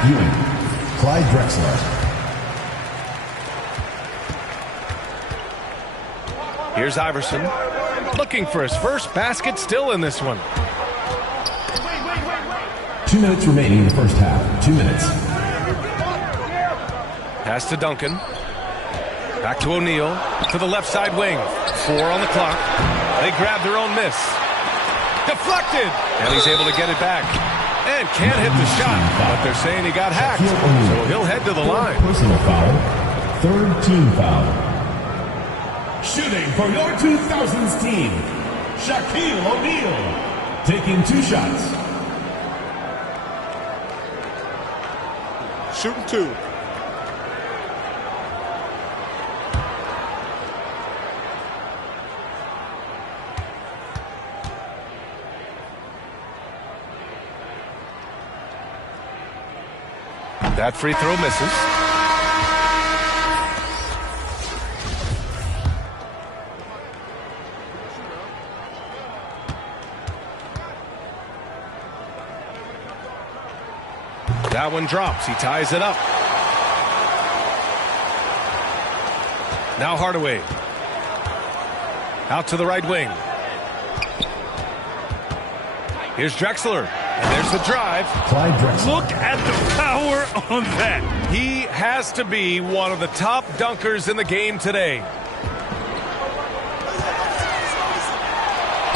Debuting, Clyde Drexler. Here's Iverson, looking for his first basket, still in this one. 2 minutes remaining in the first half. 2 minutes. Pass to Duncan. Back to O'Neal. To the left side wing. 4 on the clock. They grab their own miss. Deflected! And he's able to get it back. And can't hit the shot, but they're saying he got hacked. So he'll head to the line. Personal foul. Third team foul. Shooting for your 2000s team, Shaquille O'Neal. Taking 2 shots. Shooting 2. That free throw misses. That one drops. He ties it up. Now Hardaway. Out to the right wing. Here's Drexler. And there's the drive. Clyde Drexler. Look at the power on that. He has to be one of the top dunkers in the game today.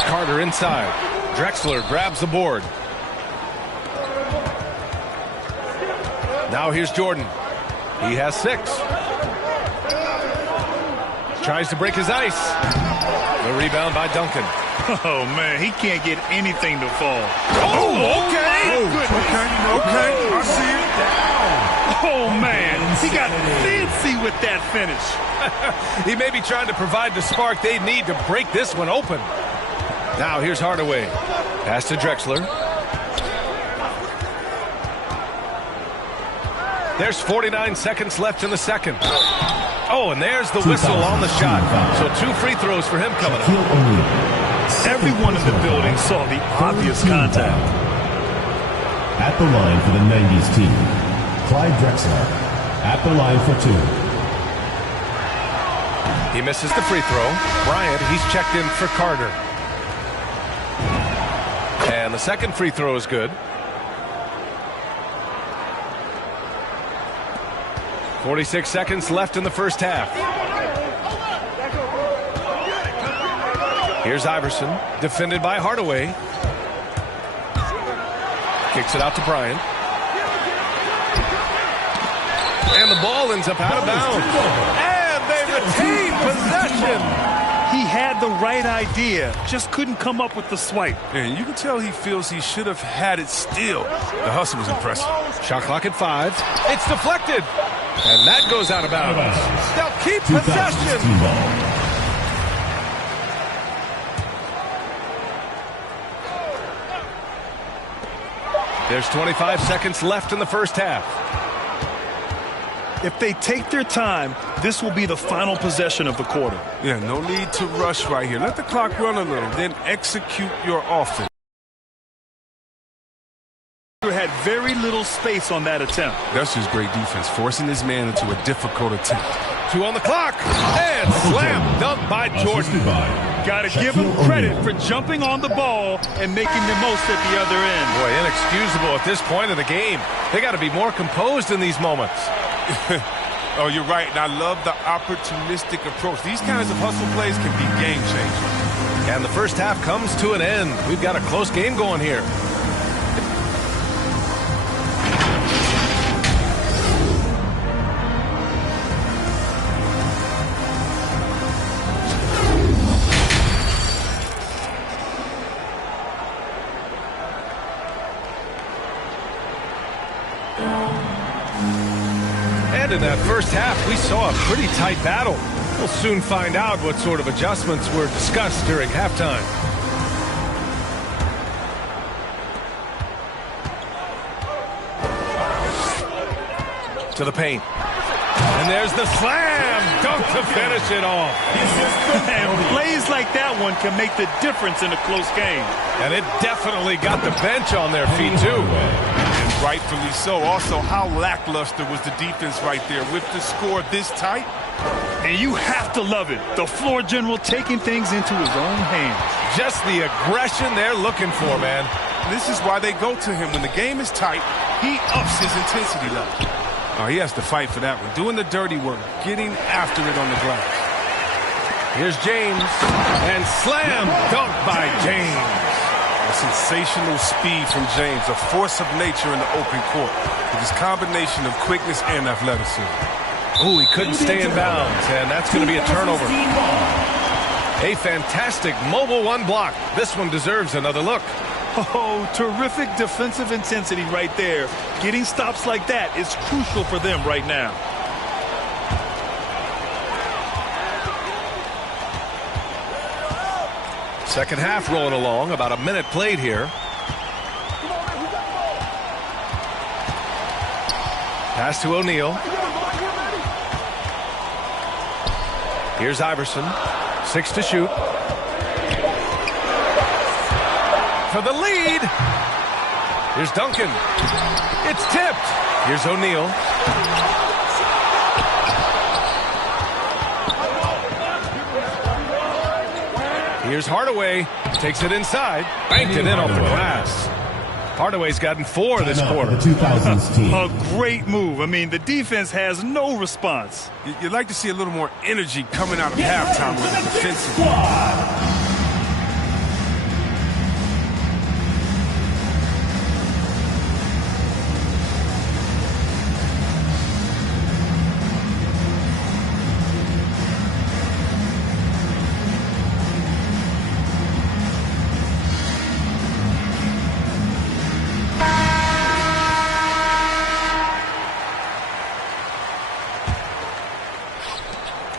Carter inside. Drexler grabs the board. Now here's Jordan. He has 6. Tries to break his ice. The rebound by Duncan. Oh, man, he can't get anything to fall. Oh, okay. Okay, I see it. Oh, man, he got fancy with that finish. He may be trying to provide the spark they need to break this one open. Now here's Hardaway. Pass to Drexler. There's 49 seconds left in the second. Oh, and there's the whistle on the shot. So 2 free throws for him coming up. Everyone in the building saw the obvious contact. At the line for the 90s team, Clyde Drexler. At the line for 2. He misses the free throw. Bryant, he's checked in for Carter. And the second free throw is good. 46 seconds left in the first half. Here's Iverson, defended by Hardaway. Kicks it out to Bryant. And the ball ends up out of bounds. And they retain possession. He had the right idea, just couldn't come up with the swipe. And you can tell he feels he should have had it still. The hustle was impressive. Shot clock at 5. It's deflected. And that goes out of bounds. They'll keep possession. There's 25 seconds left in the first half. If they take their time, this will be the final possession of the quarter. Yeah, no need to rush right here. Let the clock run a little, then execute your offense. Had very little space on that attempt. That's just great defense, forcing this man into a difficult attempt. 2 on the clock. And slam dunk by Jordan. Got to give him credit for jumping on the ball and making the most at the other end. Boy, inexcusable at this point of the game. They got to be more composed in these moments. Oh, you're right, and I love the opportunistic approach. These kinds of hustle plays can be game-changing. And the first half comes to an end. We've got a close game going here. And in that first half, we saw a pretty tight battle. We'll soon find out what sort of adjustments were discussed during halftime. To the paint. And there's the slam dunk to finish it off. And plays like that one can make the difference in a close game. And it definitely got the bench on their feet, too. Rightfully so. Also, how lackluster was the defense right there with the score this tight? And you have to love it. The floor general taking things into his own hands. Just the aggression they're looking for, man. This is why they go to him. When the game is tight, he ups his intensity level. Oh, he has to fight for that one. Doing the dirty work, getting after it on the glass. Here's James. And slam dunk by James. A sensational speed from James, a force of nature in the open court with his combination of quickness and athleticism. Oh, he couldn't stay in bounds, and that's going to be a turnover. A fantastic mobile one block. This one deserves another look. Oh, terrific defensive intensity right there. Getting stops like that is crucial for them right now. Second half rolling along, about a minute played here. Pass to O'Neal. Here's Iverson. 6 to shoot. For the lead. Here's Duncan. It's tipped. Here's O'Neal. Here's Hardaway. Takes it inside. Banked it in off the glass. Hardaway's gotten 4 this quarter. The 2000s team. A great move. I mean, the defense has no response. You'd like to see a little more energy coming out of halftime with the defensive.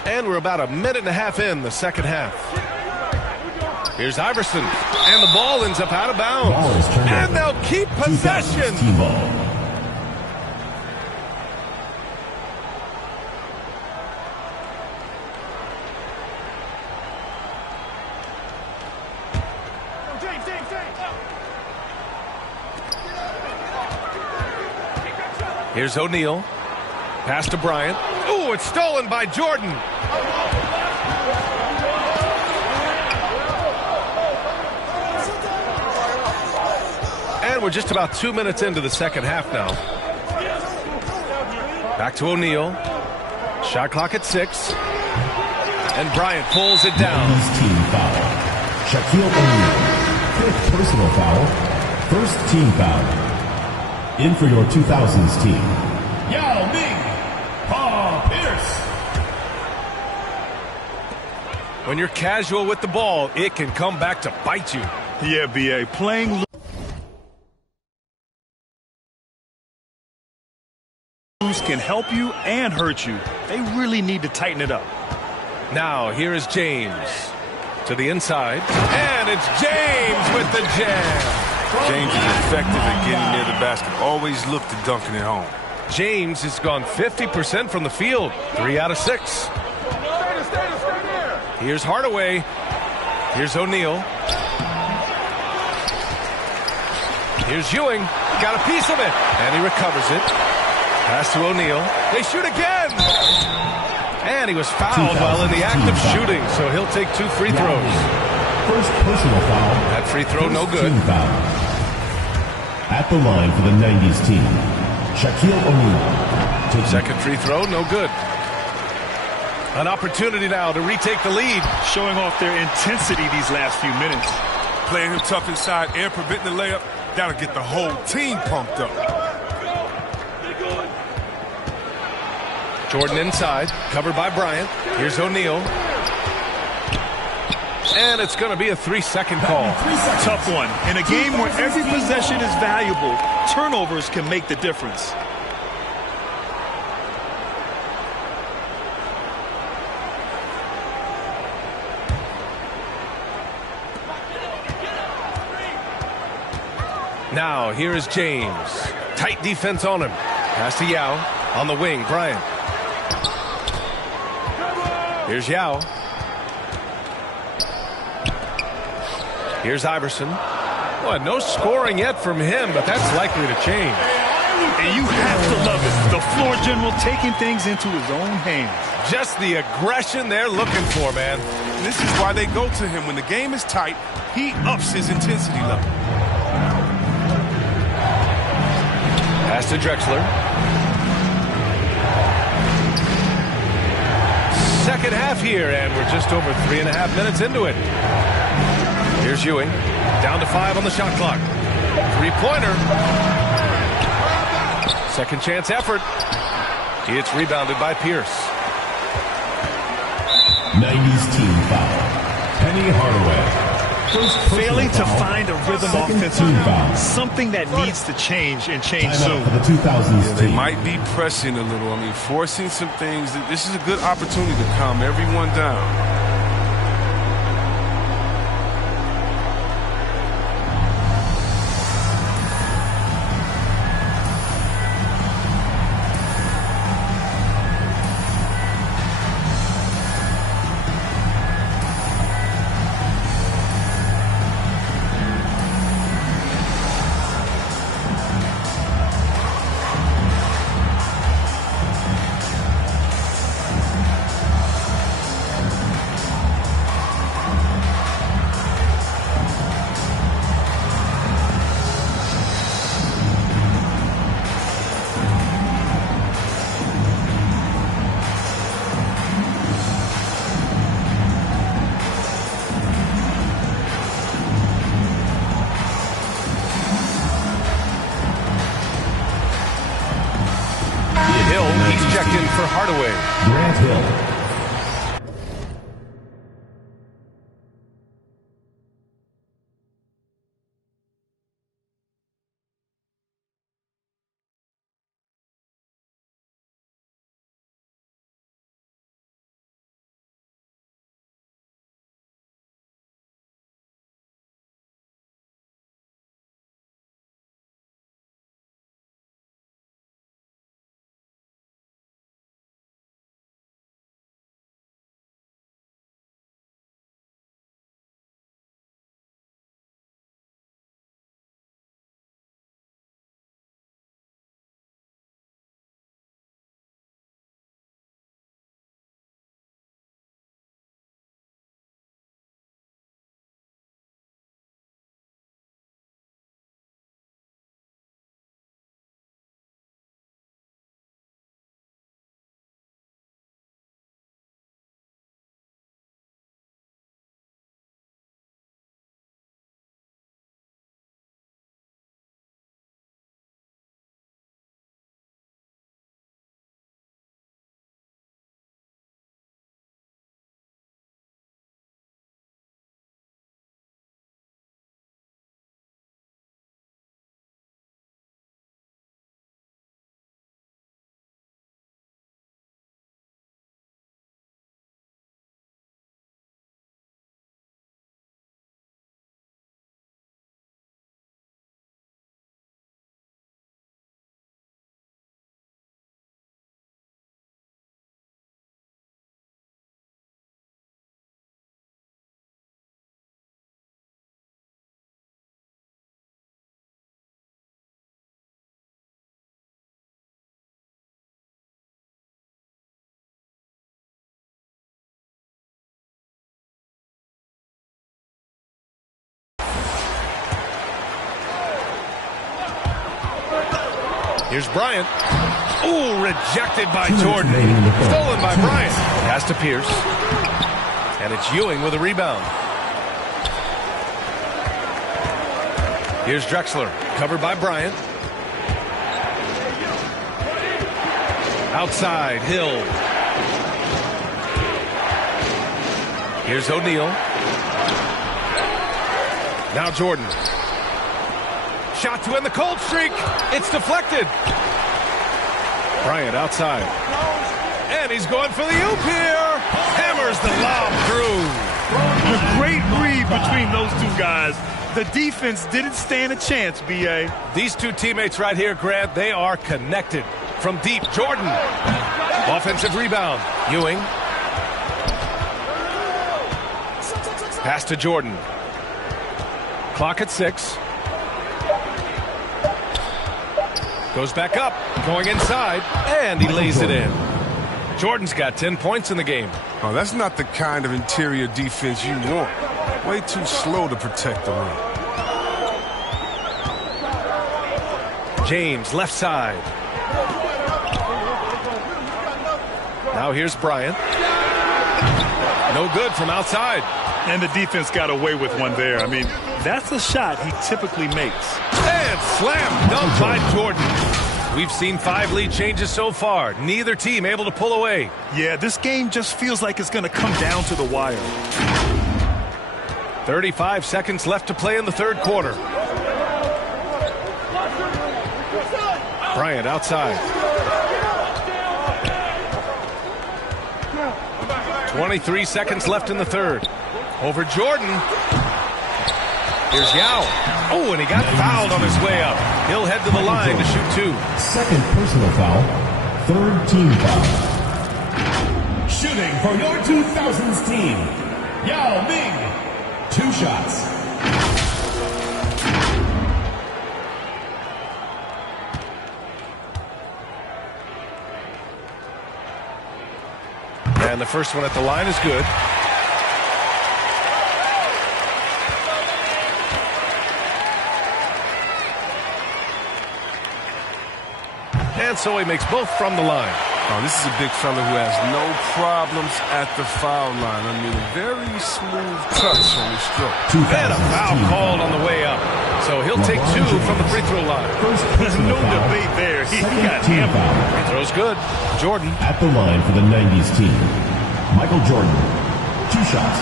And we're about a minute and a half in the second half. Here's Iverson. And the ball ends up out of bounds. And they'll keep possession. Team ball. Here's O'Neal. Pass to Bryant. Ooh, it's stolen by Jordan. And we're just about 2 minutes into the second half now. Back to O'Neal. Shot clock at 6. And Bryant pulls it down. Team foul. Shaquille O'Neal. 5th personal foul. 1st team foul. In for your 2000s team. Yao Ming. Paul Pierce. When you're casual with the ball, it can come back to bite you. Yeah, B.A. Playing loose can help you and hurt you. They really need to tighten it up. Now, here is James. To the inside. And it's James with the jam. James is effective at getting near the basket. Always look to dunking it home. James has gone 50% from the field. 3 out of 6. Here's Hardaway. Here's O'Neal. Here's Ewing. Got a piece of it. And he recovers it. Pass to O'Neal. They shoot again. And he was fouled while in the act of shooting, so he'll take 2 free throws. 1st personal foul. That free throw no good. Team foul. At the line for the 90s team, Shaquille O'Neal. Second free throw, no good. An opportunity now to retake the lead. Showing off their intensity these last few minutes. Playing him tough inside and preventing the layup, that'll get the whole team pumped up. Jordan inside, covered by Bryant. Here's O'Neal. And it's going to be a 3-second call. Tough one. In a game where every possession is valuable, turnovers can make the difference. Now, here is James. Tight defense on him. Pass to Yao. On the wing, Bryant. Here's Yao. Here's Iverson. Boy, no scoring yet from him, but that's likely to change. And you have to love it. The floor general taking things into his own hands. Just the aggression they're looking for, man. This is why they go to him. When the game is tight, he ups his intensity level. Pass to Drexler. Second half here, and we're just over 3.5 minutes into it. Here's Ewing. Down to 5 on the shot clock. Three-pointer. Second chance effort. It's rebounded by Pierce. 90s team foul. Penny Hardaway. First Failing to foul. find a rhythm Second offensively. team foul. Something that needs to change and change Timeout soon. for the 2000s They team. might be pressing a little. I mean, forcing some things. This is a good opportunity to calm everyone down. He's checked in for Hardaway. Grant Hill. Here's Bryant. Ooh, rejected by Jordan. Stolen by Bryant. Pass to Pierce. And it's Ewing with a rebound. Here's Drexler. Covered by Bryant. Outside, Hill. Here's O'Neal. Now Jordan. Shot to end the cold streak. It's deflected. Bryant outside. And he's going for the oop here. Hammers the lob through. A great read between those two guys. The defense didn't stand a chance, B.A. These two teammates right here, Grant, they are connected. From deep, Jordan. Offensive rebound. Ewing. Pass to Jordan. Clock at 6. Goes back up, going inside, and he lays it in. Jordan's got 10 points in the game. Oh, that's not the kind of interior defense you want. Way too slow to protect the rim. James, left side. Now here's Bryant. No good from outside. And the defense got away with one there. I mean, that's a shot he typically makes. And slam dunk by Jordan. We've seen 5 lead changes so far. Neither team able to pull away. Yeah, this game just feels like it's going to come down to the wire. 35 seconds left to play in the third quarter. Bryant outside. 23 seconds left in the third. Over Jordan. Here's Yao. Oh, and he got fouled on his way up. He'll head to the line to shoot 2. Second personal foul. Third team foul. Shooting for your 2000s team, Yao Ming. 2 shots. And the first one at the line is good. And so he makes both from the line. Oh, this is a big fella who has no problems at the foul line. I mean, a very smooth touch on his stroke. And a foul called on the way up. So he'll take 2 from the free throw line. There's no debate there. He got hammered. Free throw's good. Jordan. At the line for the 90s team, Michael Jordan. 2 shots.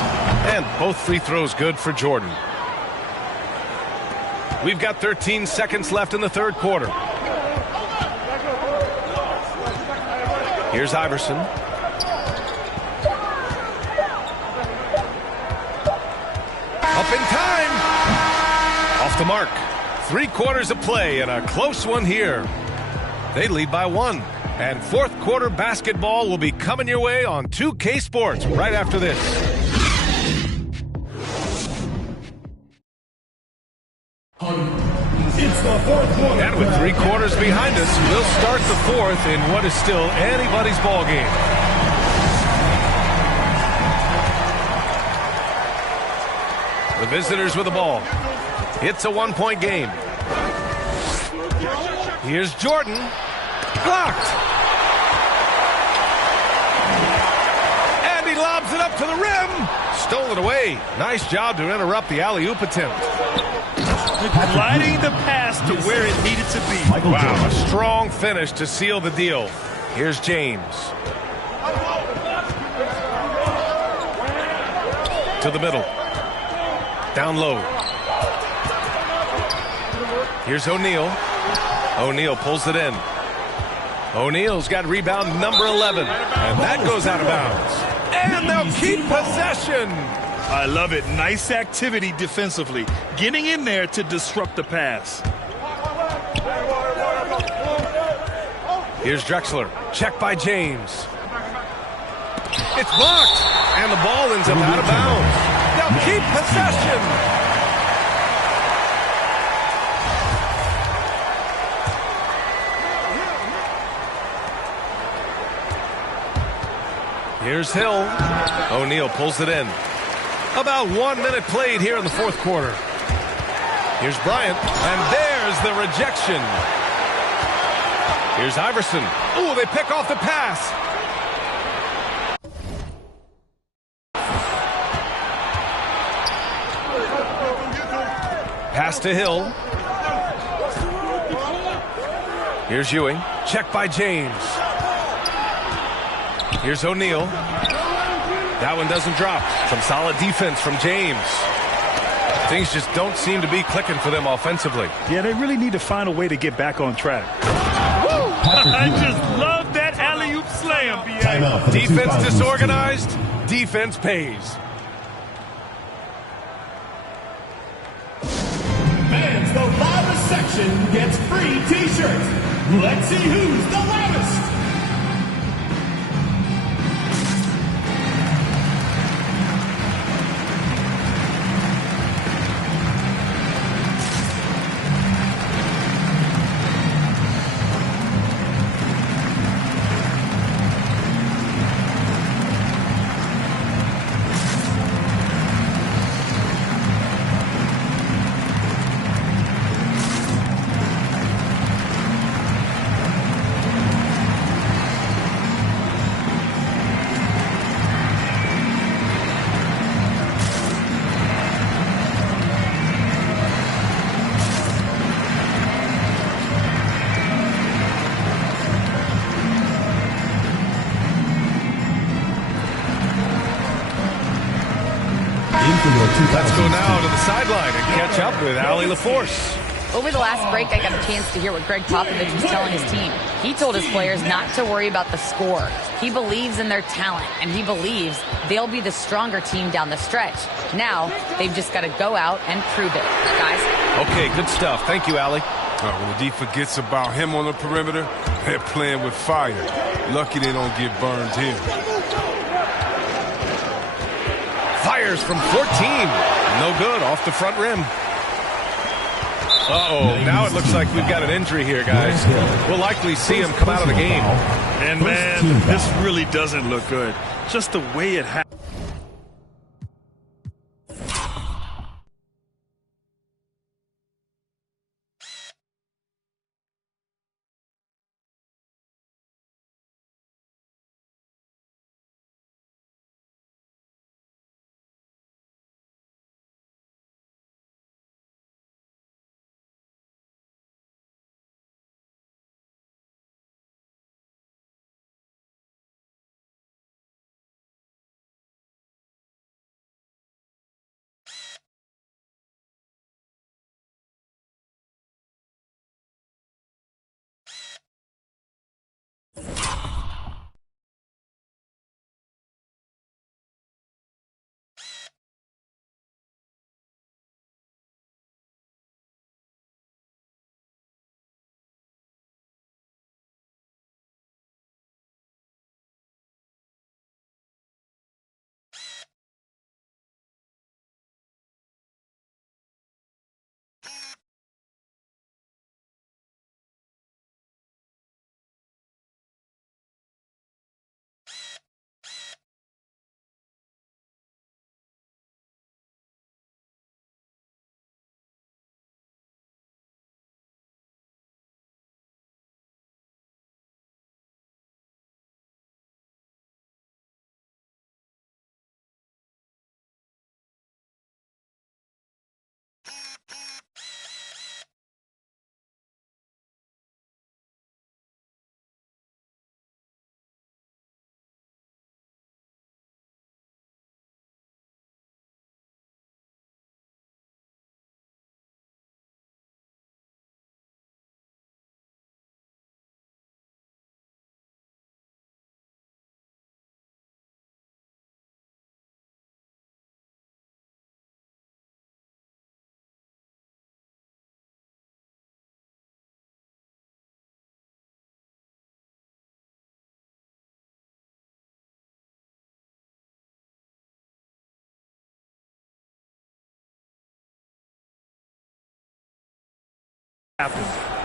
And both free throws good for Jordan. We've got 13 seconds left in the third quarter. Here's Iverson. Up in time. Off the mark. 3 quarters of play and a close one here. They lead by 1. And fourth quarter basketball will be coming your way on 2K Sports right after this. It's the fourth quarter. And with 3 quarters behind us, we'll start the fourth in what is still anybody's ball game. The visitors with the ball. It's a 1-point game. Here's Jordan. Blocked. And he lobs it up to the rim. Stole it away. Nice job to interrupt the alley-oop attempt. Gliding the pass to where it needed to be. Wow, a strong finish to seal the deal. Here's James. To the middle. Down low. Here's O'Neal. O'Neal pulls it in. O'Neal's got rebound number 11. And that goes out of bounds. And they'll keep possession. I love it. Nice activity defensively. Getting in there to disrupt the pass. Here's Drexler. Check by James. It's blocked. And the ball ends up out of bounds. They'll keep possession. Here's Hill. O'Neal pulls it in. About 1 minute played here in the fourth quarter. Here's Bryant, and there's the rejection. Here's Iverson. Ooh, they pick off the pass. Pass to Hill. Here's Ewing. Check by James. Here's O'Neal. That one doesn't drop. Some solid defense from James. Things just don't seem to be clicking for them offensively. Yeah, they really need to find a way to get back on track. I just love that alley-oop slam, B.A. Defense disorganized, defense pays. Fans, the loudest section gets free T-shirts. Let's see who's the loudest. Let's go now to the sideline and catch up with Allie LaForce. Over the last break, I got a chance to hear what Greg Popovich was telling his team. He told his players not to worry about the score. He believes in their talent, and he believes they'll be the stronger team down the stretch. Now, they've just got to go out and prove it, guys. Okay, good stuff. Thank you, Allie. When the D forgets about him on the perimeter, they're playing with fire. Lucky they don't get burned here. Fires from 14. No good, off the front rim. Uh-oh, now it looks like we've got an injury here, guys. We'll likely see him come out of the game. And, man, this really doesn't look good. Just the way it happened.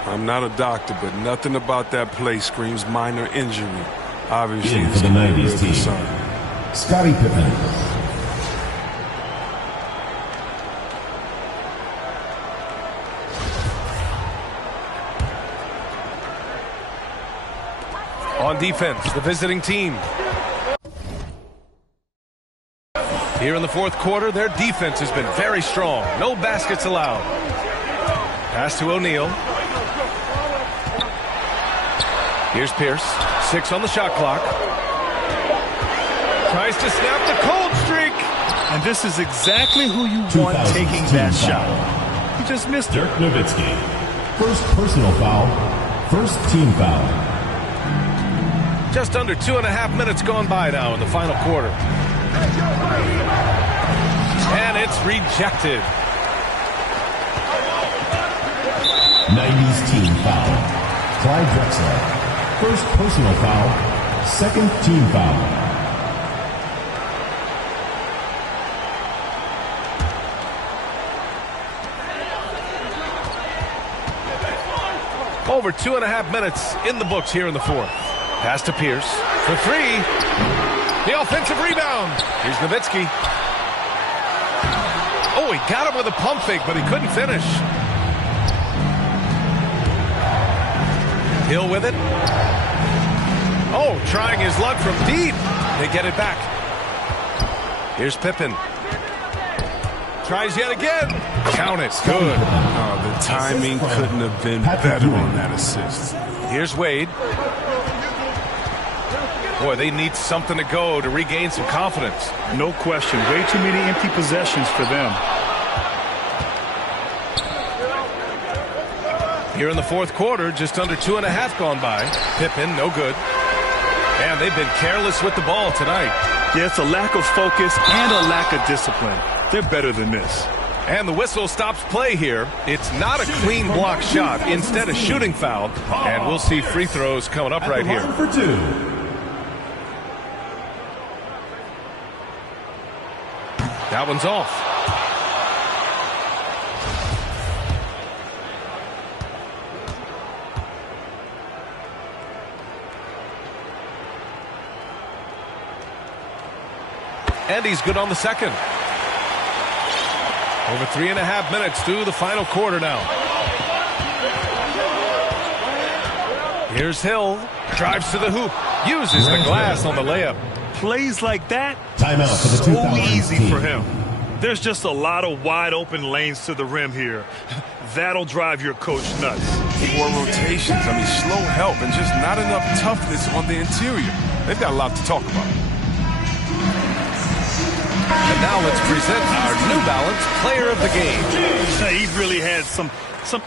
I'm not a doctor, but nothing about that play screams minor injury. Obviously, In for the 90s team, Scottie Pippen. On defense, the visiting team. Here in the fourth quarter, their defense has been very strong. No baskets allowed. Pass to O'Neal. Here's Pierce. 6 on the shot clock. Tries to snap the cold streak. And this is exactly who you want taking that shot. He just missed it. Dirk Nowitzki. First personal foul. First team foul. Just under 2.5 minutes gone by now in the final quarter. And it's rejected. 90s team foul. Clyde Drexler. First personal foul. Second team foul. Over 2.5 minutes in the books here in the fourth. Pass to Pierce for 3. The offensive rebound. Here's Nowitzki. Oh, he got him with a pump fake, but he couldn't finish. Hill with it. Oh, trying his luck from deep. They get it back. Here's Pippen. Tries yet again. Count it. Good. Oh, the timing couldn't have been better on that assist. Here's Wade. Boy, they need something to go to regain some confidence. No question. Way too many empty possessions for them. Here in the fourth quarter, just under 2.5 gone by. Pippen, no good. And they've been careless with the ball tonight. Yeah, it's a lack of focus and a lack of discipline. They're better than this. And the whistle stops play here. It's not a clean block shot. Instead, a shooting foul. And we'll see free throws coming up right here. For 2. That one's off. And he's good on the second. Over 3.5 minutes through the final quarter now. Here's Hill. Drives to the hoop. Uses the glass on the layup. Plays like that, Timeout for the so 2000s easy team. for him. There's just a lot of wide open lanes to the rim here. That'll drive your coach nuts. Poor rotations. I mean, slow help and just not enough toughness on the interior. They've got a lot to talk about. And now let's present our New Balance Player of the Game. He really had some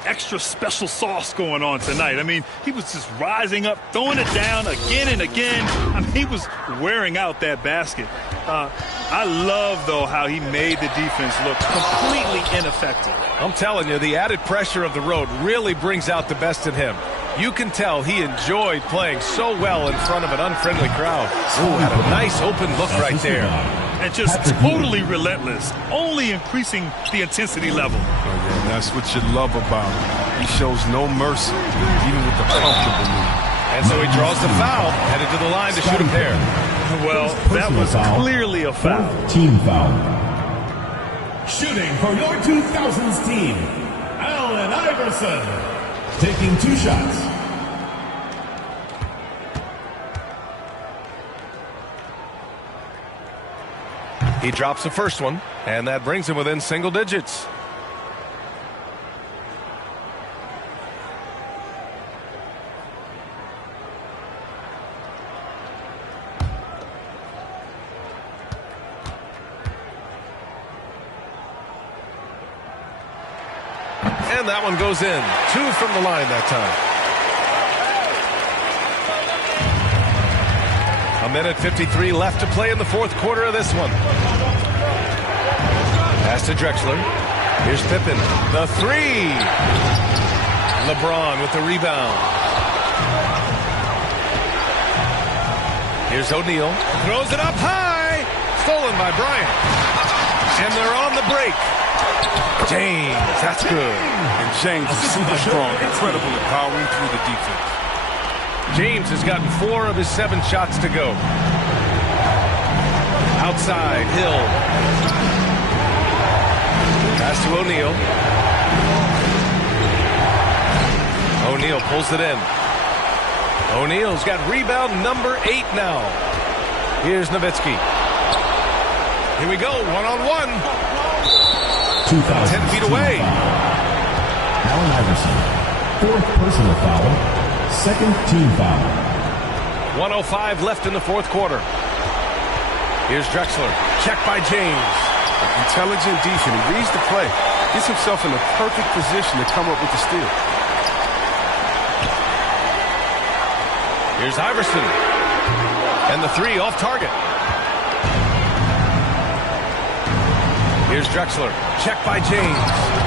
extra special sauce going on tonight. I mean, he was just rising up, throwing it down again and again. I mean, he was wearing out that basket. I love, though, how he made the defense look completely ineffective. I'm telling you, the added pressure of the road really brings out the best in him. You can tell he enjoyed playing so well in front of an unfriendly crowd. Ooh, had a nice open look right there. And just totally relentless, only increasing the intensity level. Oh, yeah, that's what you love about him. He shows no mercy, even with the comfortable lead. And so he draws the foul, headed to the line to shoot a pair. Well, that was clearly a foul. Team foul. Shooting for your 2000s team, Allen Iverson. Taking 2 shots. He drops the first one, and that brings him within single digits. And that one goes in. 2 from the line that time. A minute 53 left to play in the fourth quarter of this one. Pass to Drexler. Here's Pippen. The 3. LeBron with the rebound. Here's O'Neal. Throws it up high. Stolen by Bryant. And they're on the break. James, that's good. And James is super strong, incredible at powering through the defense. James has gotten 4 of his 7 shots to go. Outside, Hill. Pass to O'Neal. O'Neal pulls it in. O'Neal's got rebound number 8 now. Here's Nowitzki. Here we go, one-on-one. 10 feet away. Allen Iverson. 4th personal foul. 2nd team foul. 1:05 left in the fourth quarter. Here's Drexler. Check by James. Intelligent defense. He reads the play. Gets himself in a perfect position to come up with the steal. Here's Iverson. And the 3 off target. Here's Drexler. Check by James.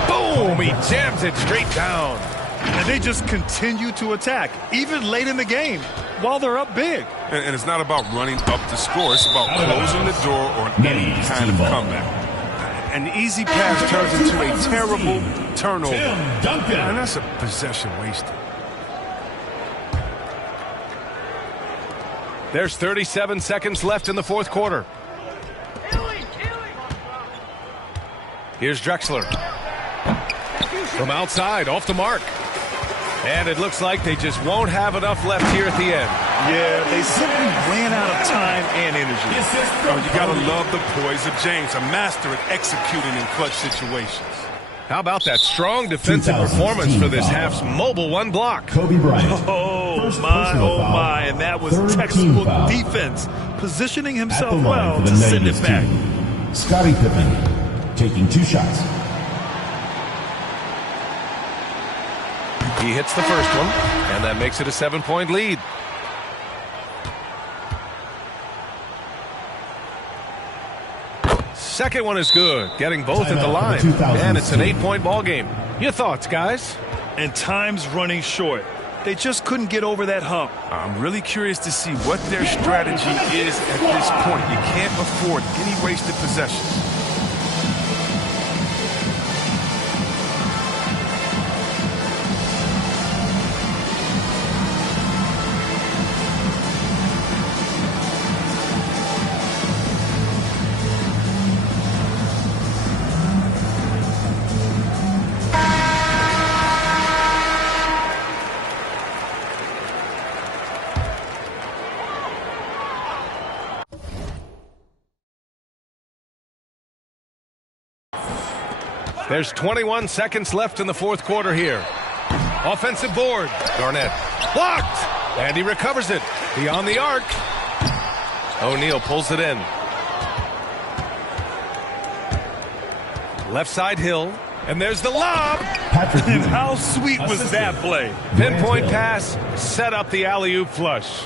Boom! He jams it straight down. And they just continue to attack, even late in the game, while they're up big. And it's not about running up the score. It's about closing the door on any kind of comeback. An easy pass turns into a terrible turnover. And that's a possession wasted. There's 37 seconds left in the fourth quarter. Here's Drexler. From outside, off the mark. And it looks like they just won't have enough left here at the end. Yeah, they simply ran out of time and energy. Oh, you got to love the poise of James, a master at executing in clutch situations. How about that strong defensive performance for this half's mobile one block? Kobe Bryant. Oh, First my, personal oh, foul. my. And that was Third team textbook foul. defense, positioning At the himself line well for the to send negatives it back. team, Scottie Pippen taking 2 shots. He hits the first one, and that makes it a 7-point lead. Second one is good, getting both at the line, and it's an 8-point ball game. Your thoughts, guys? And time's running short. They just couldn't get over that hump. I'm really curious to see what their strategy is at this point. You can't afford any wasted possessions. There's 21 seconds left in the fourth quarter here. Offensive board. Garnett blocked, and he recovers it beyond the arc. O'Neal pulls it in. Left side Hill, and there's the lob. And how sweet was that play? Pinpoint pass, set up the alley-oop flush.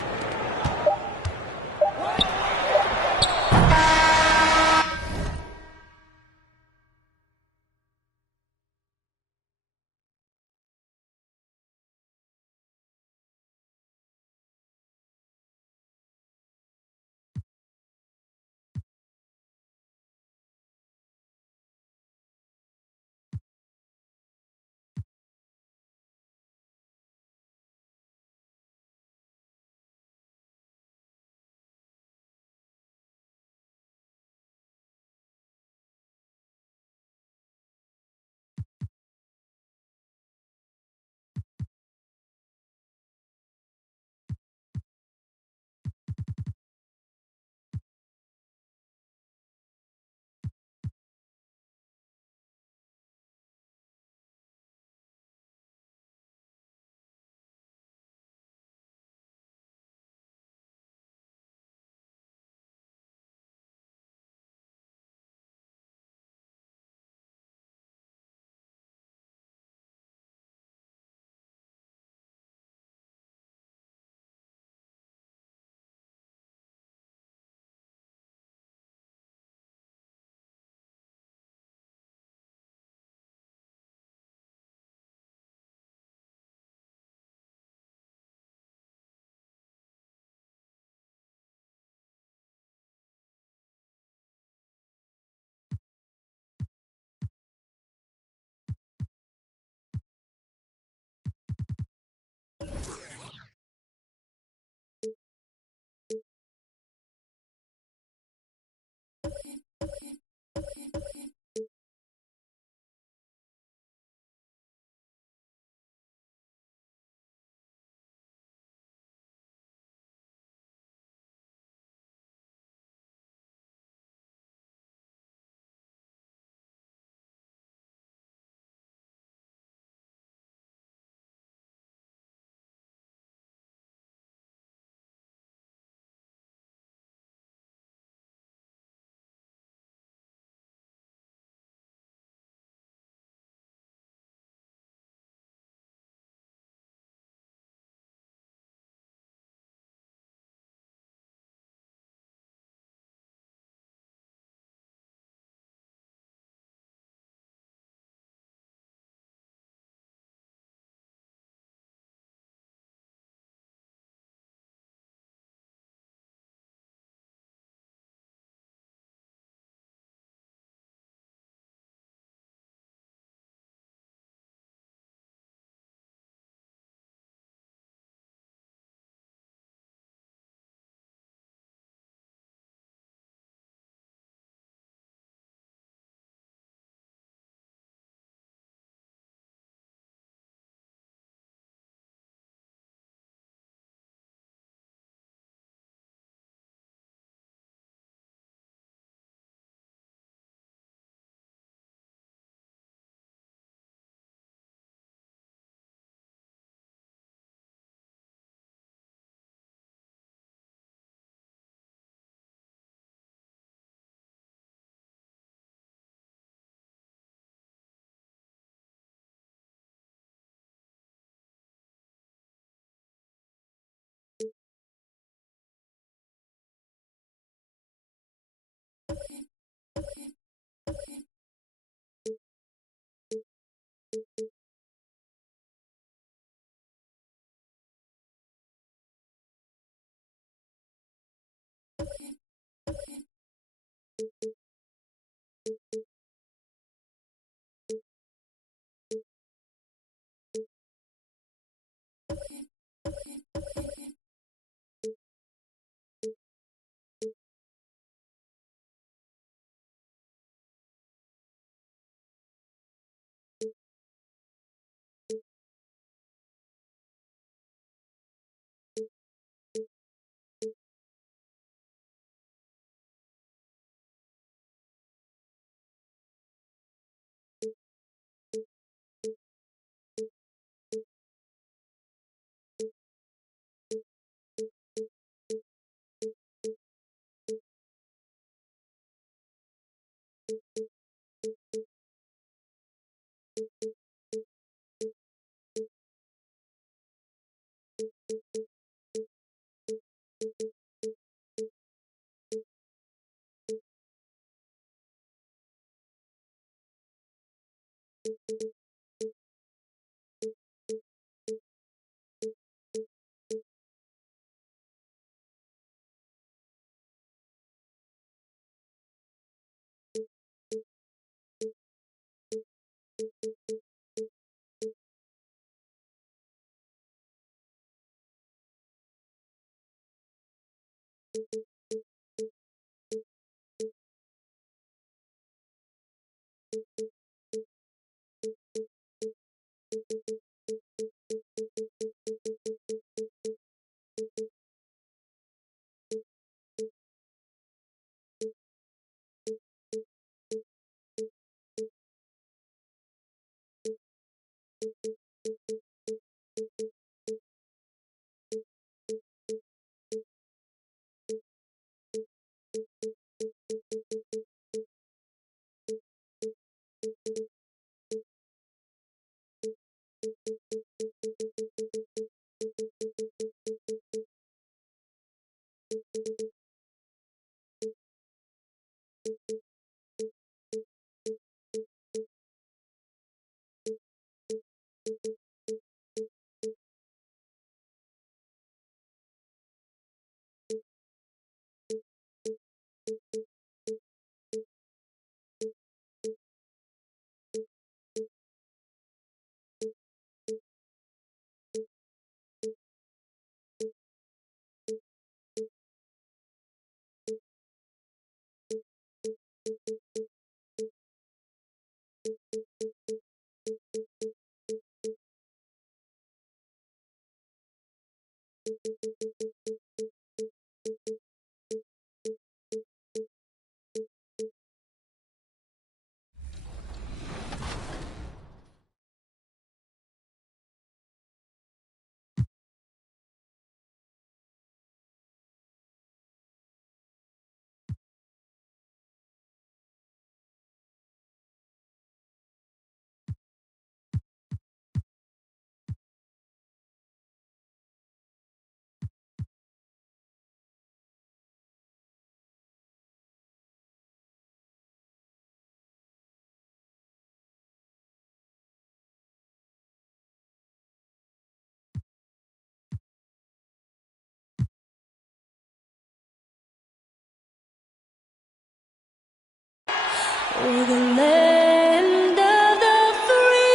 For the land of the free.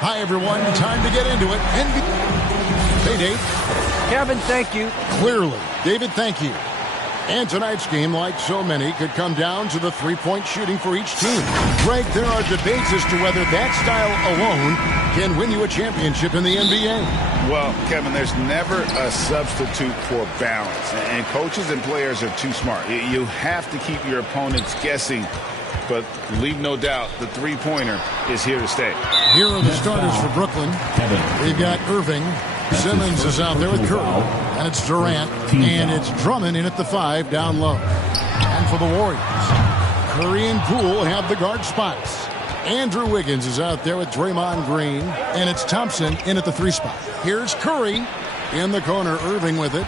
Hi, everyone. Time to get into it. Hey, Dave. Kevin, thank you. Clearly. David, thank you. And tonight's game, like so many, could come down to the three-point shooting for each team. Greg, there are debates as to whether that style alone can win you a championship in the NBA. Well, Kevin, there's never a substitute for balance. And coaches and players are too smart. You have to keep your opponents guessing. But leave no doubt, the three-pointer is here to stay. Here are the starters for Brooklyn. They've got Irving. Simmons is out there with Curry. And it's Durant. And it's Drummond in at the 5 down low. And for the Warriors, Curry and Poole have the guard spots. Andrew Wiggins is out there with Draymond Green. And it's Thompson in at the 3 spot. Here's Curry in the corner. Irving with it.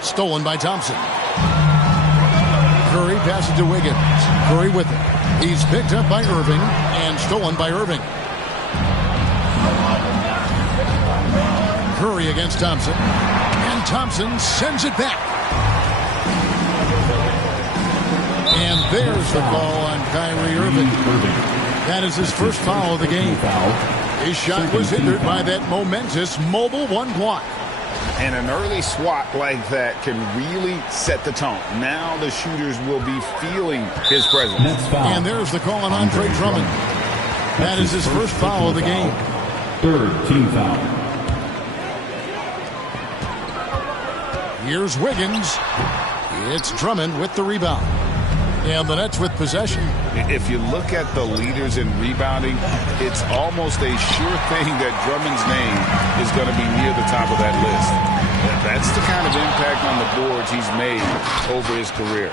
Stolen by Thompson. Curry passes to Wiggins. Curry with it. He's picked up by Irving and stolen by Irving. Curry against Thompson. And Thompson sends it back. And there's the call on Kyrie Irving. That is his first foul of the game. His shot was hindered by that momentous mobile 1 block. And an early swat like that can really set the tone. Now the shooters will be feeling his presence. And there's the call on Andre Drummond. That is his first foul of the game. Third team foul. Here's Wiggins. It's Drummond with the rebound. And the Nets with possession. If you look at the leaders in rebounding, it's almost a sure thing that Drummond's name is going to be near the top of that list. That's the kind of impact on the boards he's made over his career.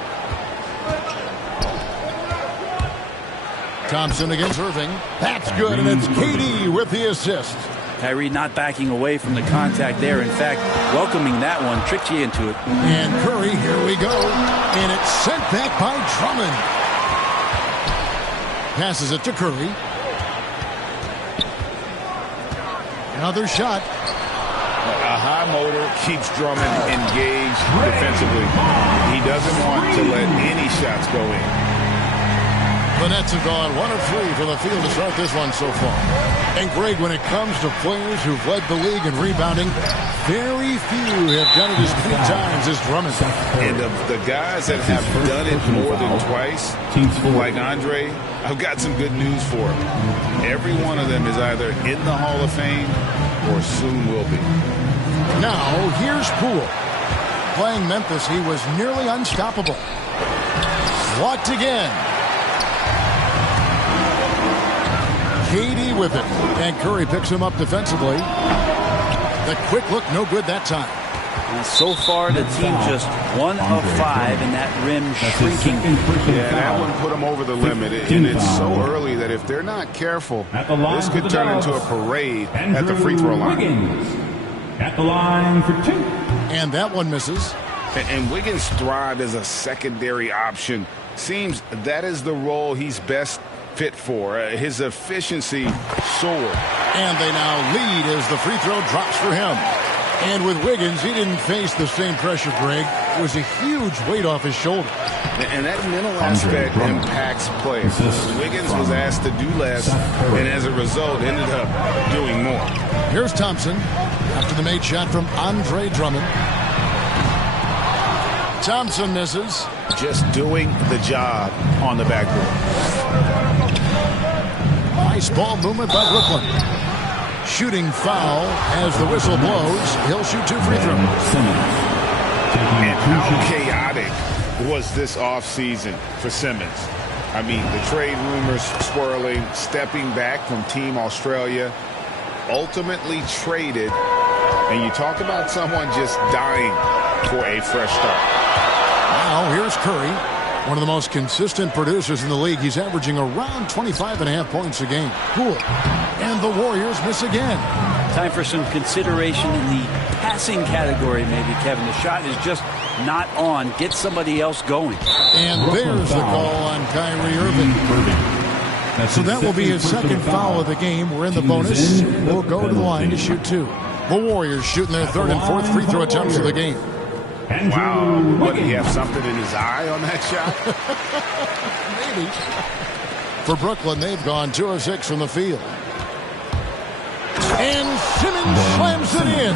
Thompson against Irving. That's good, and it's KD with the assist. Kyrie not backing away from the contact there. In fact, welcoming that one tricked you into it. And Curry, here we go. And it's sent back by Drummond. Passes it to Curry. Another shot. A high motor keeps Drummond engaged defensively. He doesn't want to let any shots go in. The Nets have gone 1 of 3 from the field to start this one so far. And Greg, when it comes to players who've led the league in rebounding, very few have done it as many times as Drummond. And of the guys that have done it more than twice, like Andre, I've got some good news for him. Every one of them is either in the Hall of Fame or soon will be. Now, here's Poole. Playing Memphis, he was nearly unstoppable. Blocked again. KD with it. And Curry picks him up defensively. The quick look, no good that time. And so far, the team just 1 of 5 in that rim shrinking. Yeah, that one put them over the limit. And it's so early that if they're not careful, this could turn into a parade at the free throw line. At the line for 2. And that one misses. And Wiggins thrived as a secondary option. Seems that is the role he's best fit for. His efficiency soared. And they now lead as the free throw drops for him. And with Wiggins, he didn't face the same pressure, Greg. It was a huge weight off his shoulder. And that mental aspect impacts play. Wiggins was asked to do less, and as a result, ended up doing more. Here's Thompson after the made shot from Andre Drummond. Thompson misses. Just doing the job on the backboard. Nice ball movement by Brooklyn. Shooting foul as the whistle blows. He'll shoot 2 free throws. And how chaotic was this offseason for Simmons? I mean, the trade rumors swirling, stepping back from Team Australia, ultimately traded, and you talk about someone just dying for a fresh start. Now here's Curry, one of the most consistent producers in the league. He's averaging around 25.5 points a game. Cool. And the Warriors miss again. Time for some consideration in the passing category, maybe, Kevin. The shot is just not on. Get somebody else going. And there's the call on Kyrie Irving. So that will be his second foul of the game. We're in the bonus. We'll go to the line to shoot 2. The Warriors shooting their 3rd and 4th free throw attempts of the game. Wow. What, did he have something in his eye on that shot? Maybe. For Brooklyn, they've gone 2 of 6 from the field. And Simmons slams it in.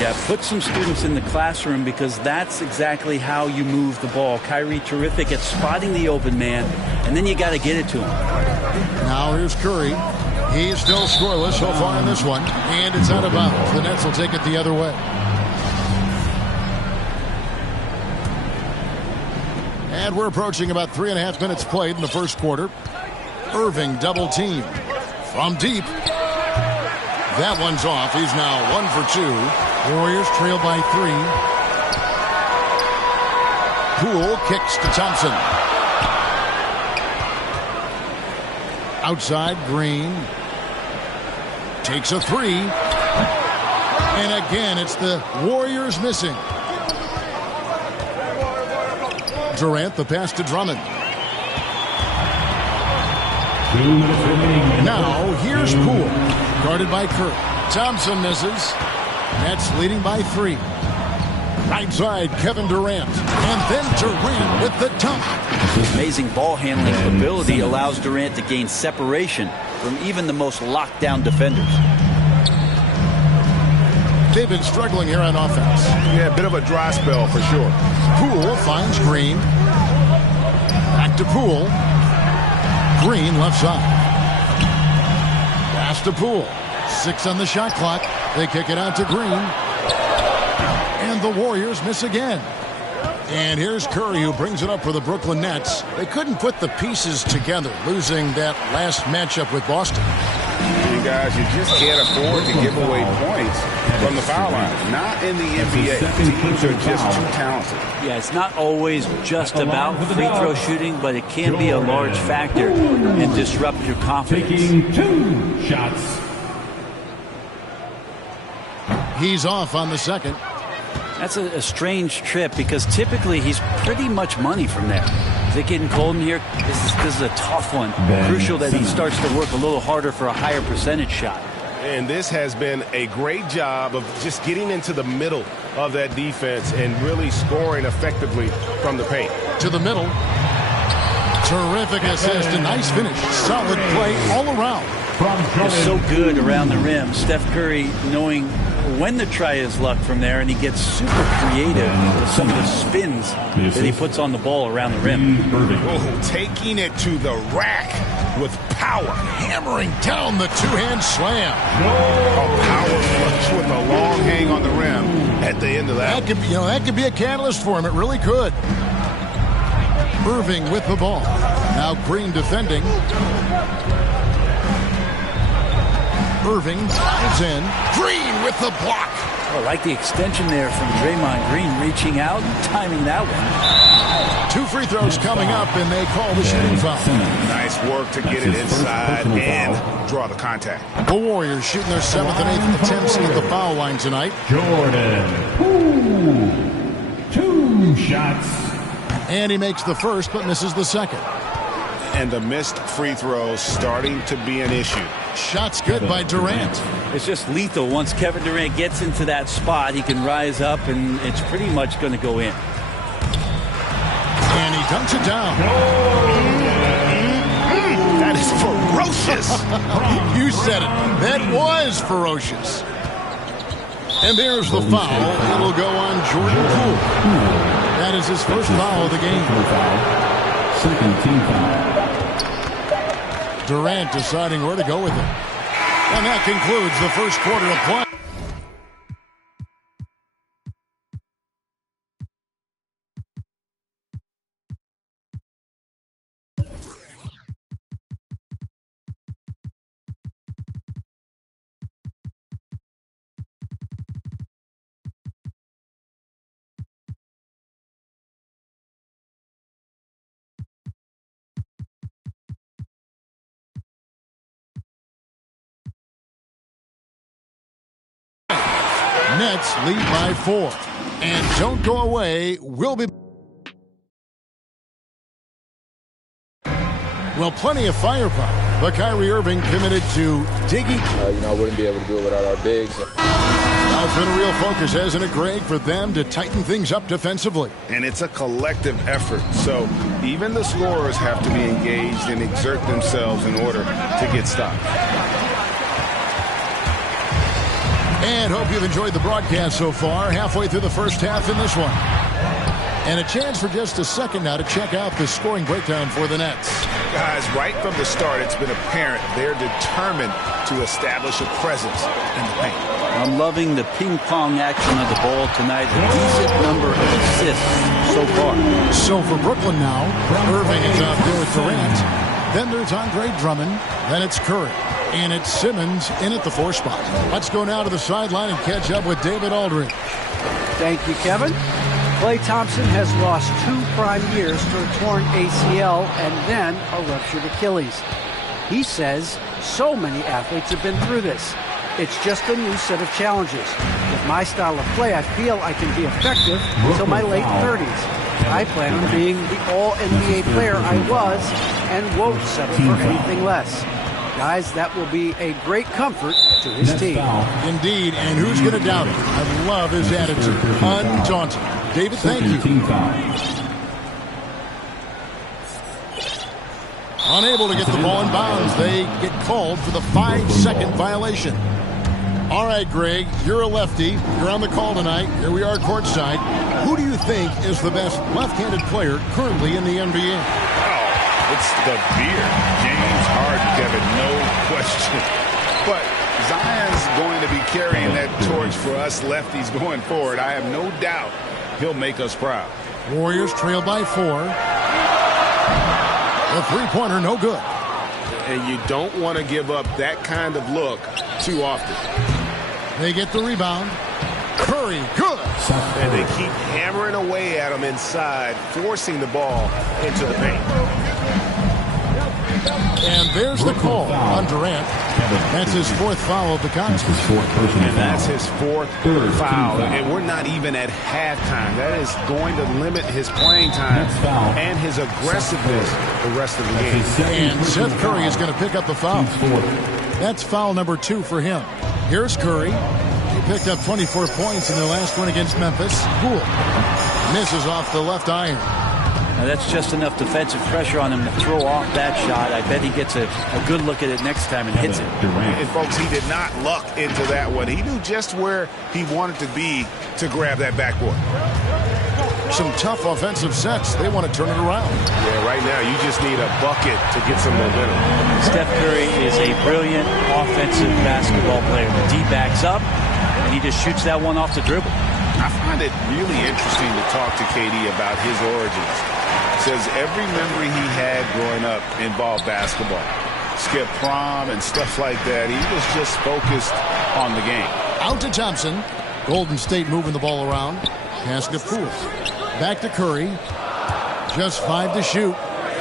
Yeah, put some students in the classroom because that's exactly how you move the ball. Kyrie terrific at spotting the open man, and then you got to get it to him. Now here's Curry. He's still scoreless so far in this one, and it's out of bounds. The Nets will take it the other way. And we're approaching about 3.5 minutes played in the first quarter. Irving double team from deep. That one's off. He's now 1 for 2. Warriors trail by 3. Poole kicks to Thompson. Outside, Green. Takes a 3. And again, it's the Warriors missing. Durant, the pass to Drummond. 2 minutes remaining. Now, here's Poole. Guarded by Kirk. Thompson misses. Nets leading by 3. Right side, Kevin Durant. And then Durant with the dunk. Amazing ball handling ability allows Durant to gain separation from even the most locked down defenders. They've been struggling here on offense. Yeah, a bit of a dry spell for sure. Poole finds Green. Back to Poole. Green left side. Pass to Poole. 6 on the shot clock. They kick it out to Green. And the Warriors miss again. And here's Curry, who brings it up for the Brooklyn Nets. They couldn't put the pieces together, losing that last matchup with Boston. You guys, you just can't afford to give away points from the foul line. Not in the NBA. Teams are just too talented. Yeah, it's not always just about free throw shooting, but it can be a large factor and disrupt your confidence. Taking 2 shots. He's off on the second. That's a strange trip because typically he's pretty much money from there. Is it getting cold in here? This is a tough one. Crucial that he starts to work a little harder for a higher percentage shot. And this has been a great job of just getting into the middle of that defense and really scoring effectively from the paint. To the middle. Terrific assist. A nice finish. Solid play all around. He's so good around the rim. Steph Curry knowing when to try his luck from there, and he gets super creative with some of the spins that he puts on the ball around the rim. Oh, taking it to the rack with power. Hammering down the two-hand slam. A power flush with a long hang on the rim at the end of that. That could be a catalyst for him. It really could. Irving with the ball. Now Green defending. Irving dives in. Green with the block. I like the extension there from Draymond Green, reaching out and timing that one. 2 free throws coming up, and they call the shooting foul. Nice work to get it inside and draw the contact. The Warriors shooting their 7th and 8th attempts at the foul line tonight. Jordan Poole. 2 shots. And he makes the first, but misses the second. And the missed free throws starting to be an issue. Shots good by Durant. It's just lethal. Once Kevin Durant gets into that spot, he can rise up, and it's pretty much going to go in. And he dunks it down. That is ferocious. You said it. That was ferocious. And there's the foul. It'll go on Jordan Poole. That is his first foul of the game. Second team foul. Durant deciding where to go with it. And that concludes the first quarter of play. Nets lead by 4. And don't go away. We'll be... Well, plenty of firepower. But Kyrie Irving committed to digging. I wouldn't be able to do it without our bigs. Now it's been a real focus, hasn't it, Greg, for them to tighten things up defensively. And it's a collective effort. So even the scorers have to be engaged and exert themselves in order to get stopped. And hope you've enjoyed the broadcast so far. Halfway through the first half in this one. And a chance for just a second now to check out the scoring breakdown for the Nets. Guys, right from the start, it's been apparent they're determined to establish a presence in the paint. I'm loving the ping-pong action of the ball tonight. A decent number of assists so far. So for Brooklyn now, Irving is out there with Durant. Then there's Andre Drummond. Then it's Curry. And it's Simmons in at the 4 spot. Let's go now to the sideline and catch up with David Aldridge. Thank you, Kevin. Klay Thompson has lost 2 prime years to a torn ACL and then a ruptured Achilles. He says so many athletes have been through this. It's just a new set of challenges. With my style of play, I feel I can be effective until my late 30s. I plan on being the all-NBA player I was and won't settle for anything less. Guys, that will be a great comfort to his team. Indeed, and who's going to doubt it? I love his attitude. Undaunted. David, thank you. Unable to get the ball in bounds. They get called for the 5-second violation. All right, Greg, you're a lefty. You're on the call tonight. Here we are courtside. Who do you think is the best left-handed player currently in the NBA? It's the beard. James Harden, Kevin, no question. But Zion's going to be carrying that torch for us lefties going forward. I have no doubt he'll make us proud. Warriors trail by 4. The three-pointer, no good. And you don't want to give up that kind of look too often. They get the rebound. Curry, good. And they keep hammering away at him inside, forcing the ball into the paint. And there's the call on Durant. That's his 4th foul of the contest. And that's his 4th foul. And we're not even at halftime. That is going to limit his playing time and his aggressiveness the rest of the game. And Seth Curry is going to pick up the foul. That's foul number 2 for him. Here's Curry. He picked up 24 points in their last one against Memphis. Cool. Misses off the left iron. Now that's just enough defensive pressure on him to throw off that shot. I bet he gets a good look at it next time and hits it. And folks, he did not luck into that one. He knew just where he wanted to be to grab that backboard. Some tough offensive sets. They want to turn it around. Yeah, right now you just need a bucket to get some momentum. Steph Curry is a brilliant offensive basketball player. The D backs up, and he just shoots that one off the dribble. I find it really interesting to talk to KD about his origins. Says every memory he had growing up involved basketball. Skip prom and stuff like that. He was just focused on the game. Out to Thompson. Golden State moving the ball around. Pass to Poole. Back to Curry. Just 5 to shoot.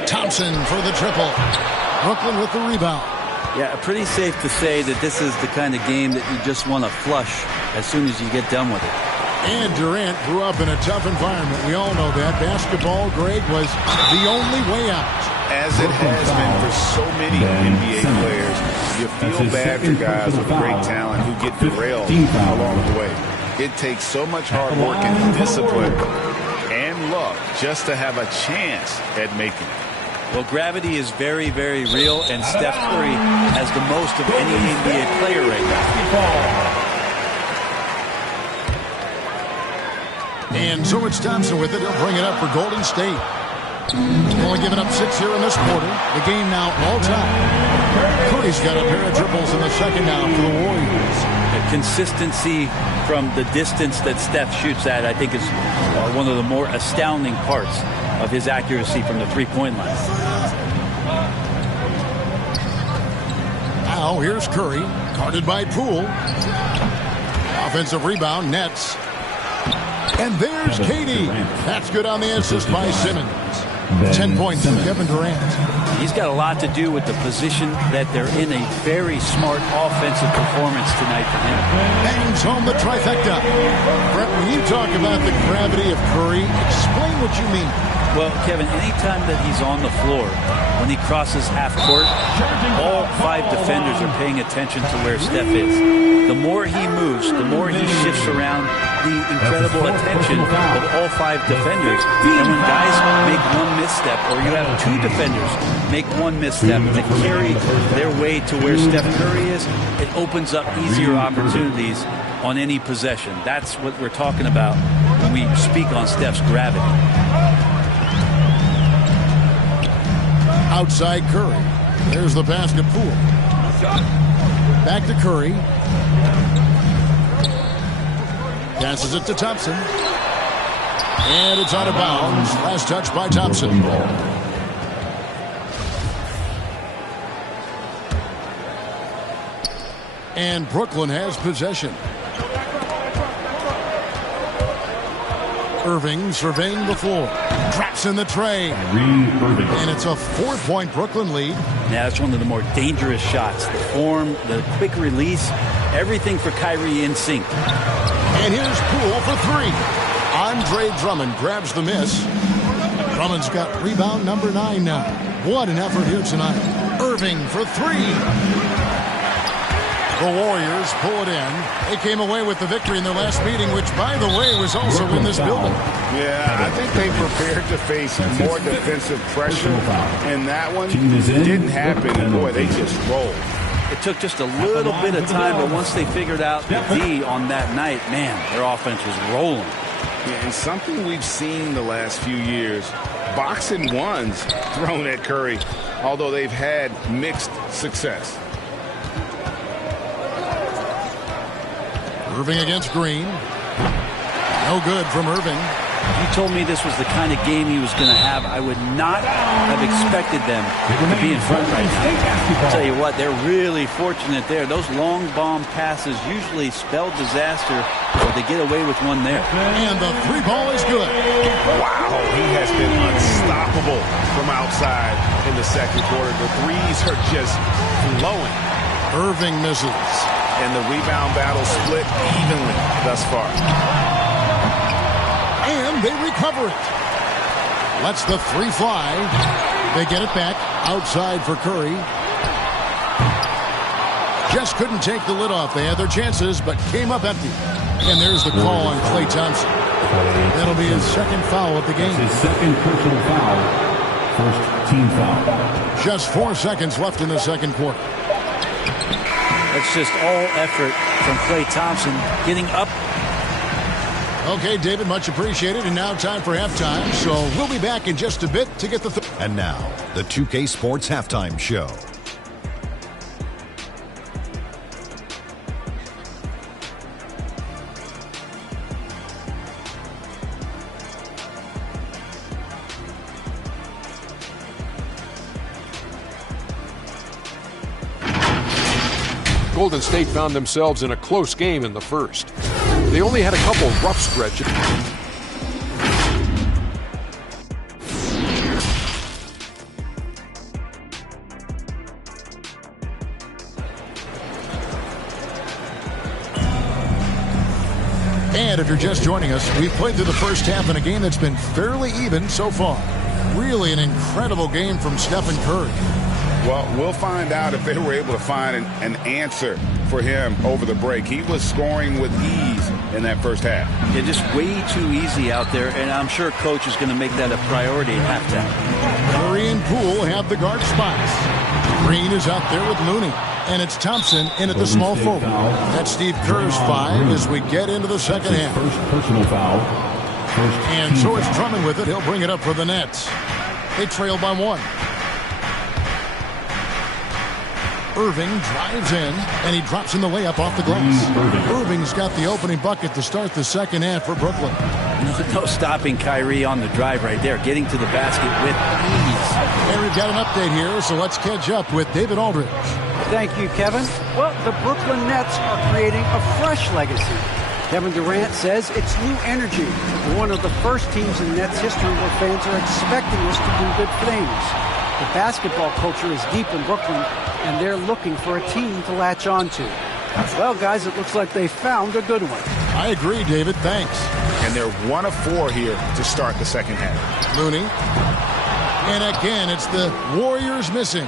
Thompson for the triple. Brooklyn with the rebound. Yeah, pretty safe to say that this is the kind of game that you just want to flush as soon as you get done with it. And Durant grew up in a tough environment. We all know that. Basketball, Greg, was the only way out. As it has been for so many NBA players, you feel bad for guys with great talent who get derailed along the way. It takes so much hard work and discipline and luck just to have a chance at making it. Well, gravity is very, very real, and Steph Curry has the most of any NBA player right now. And so it's Thompson with it. He'll bring it up for Golden State. Only giving up 6 here in this quarter. The game now all time. Curry's got a pair of triples in the second now for the Warriors. The consistency from the distance that Steph shoots at, I think, is one of the more astounding parts of his accuracy from the three-point line. Now here's Curry, guarded by Poole. Offensive rebound, Nets. And there's Katie. That's good on the assist by Simmons. 10 points for Kevin Durant. He's got a lot to do with the position that they're in. A very smart offensive performance tonight for him. Bangs home the trifecta. Brett, when you talk about the gravity of Curry, explain what you mean. Well, Kevin, anytime that he's on the floor, when he crosses half court, all 5 defenders are paying attention to where Steph is. The more he moves, the more he shifts around the incredible attention of all 5 defenders. And when guys make one misstep, or you have 2 defenders make one misstep to carry their way to where Steph Curry is, it opens up easier opportunities on any possession. That's what we're talking about when we speak on Steph's gravity. Outside Curry. There's the pass to Poole. Back to Curry. Passes it to Thompson. And it's out of bounds. Last touch by Thompson. And Brooklyn has possession. Irving surveying the floor. Traps in the tray. And it's a 4-point Brooklyn lead. Yeah, it's one of the more dangerous shots. The form, the quick release, everything for Kyrie in sync. And here's Poole for 3. Andre Drummond grabs the miss. Drummond's got rebound number 9 now. What an effort here tonight. Irving for 3. The Warriors pull it in. They came away with the victory in their last meeting, which, by the way, was also in this building. Yeah, I think they prepared to face more defensive pressure, and that one didn't happen, and boy, they just rolled. It took just a little bit of time, but once they figured out the D on that night, man, their offense was rolling. Yeah, and something we've seen the last few years, box and ones thrown at Curry, although they've had mixed success. Irving against Green. No good from Irving. If you told me this was the kind of game he was going to have, I would not have expected them to be in front right now. I'll tell you what, they're really fortunate there. Those long bomb passes usually spell disaster, but they get away with one there. And the 3 ball is good. Wow, he has been unstoppable from outside in the second quarter. The threes are just flowing. Irving misses. And the rebound battle split evenly thus far. And they recover it. Lets the 3 fly. They get it back outside for Curry. Just couldn't take the lid off. They had their chances, but came up empty. And there's the call on Klay Thompson. That'll be his second foul of the game. His second personal foul. First team foul. Just 4 seconds left in the second quarter. That's just all effort from Klay Thompson getting up. Okay, David, much appreciated. And now time for halftime. So we'll be back in just a bit to get the... And now, the 2K Sports Halftime Show. Golden State found themselves in a close game in the first. They only had a couple rough stretches. And if you're just joining us, we've played through the first half in a game that's been fairly even so far. Really an incredible game from Stephen Curry. Well, we'll find out if they were able to find an answer for him over the break. He was scoring with ease in that first half. Yeah, just way too easy out there, and I'm sure Coach is going to make that a priority at halftime. Curry and Poole have the guard spots. Green is out there with Looney, and it's Thompson in at the small forward. That's Steve Kerr's 5 as we get into the second half. First personal foul. And so it's Drummond with it. He'll bring it up for the Nets. They trail by 1. Irving drives in, and he drops in the layup off the glass. Irving's got the opening bucket to start the second half for Brooklyn. No stopping Kyrie on the drive right there, getting to the basket with ease. And we've got an update here, so let's catch up with David Aldridge. Thank you, Kevin. Well, the Brooklyn Nets are creating a fresh legacy. Kevin Durant says it's new energy. We're one of the first teams in Nets history where fans are expecting us to do good things. The basketball culture is deep in Brooklyn, and they're looking for a team to latch on to. Well, guys, it looks like they found a good one. I agree, David. Thanks. And they're 1 of 4 here to start the second half. Looney. And again, it's the Warriors missing.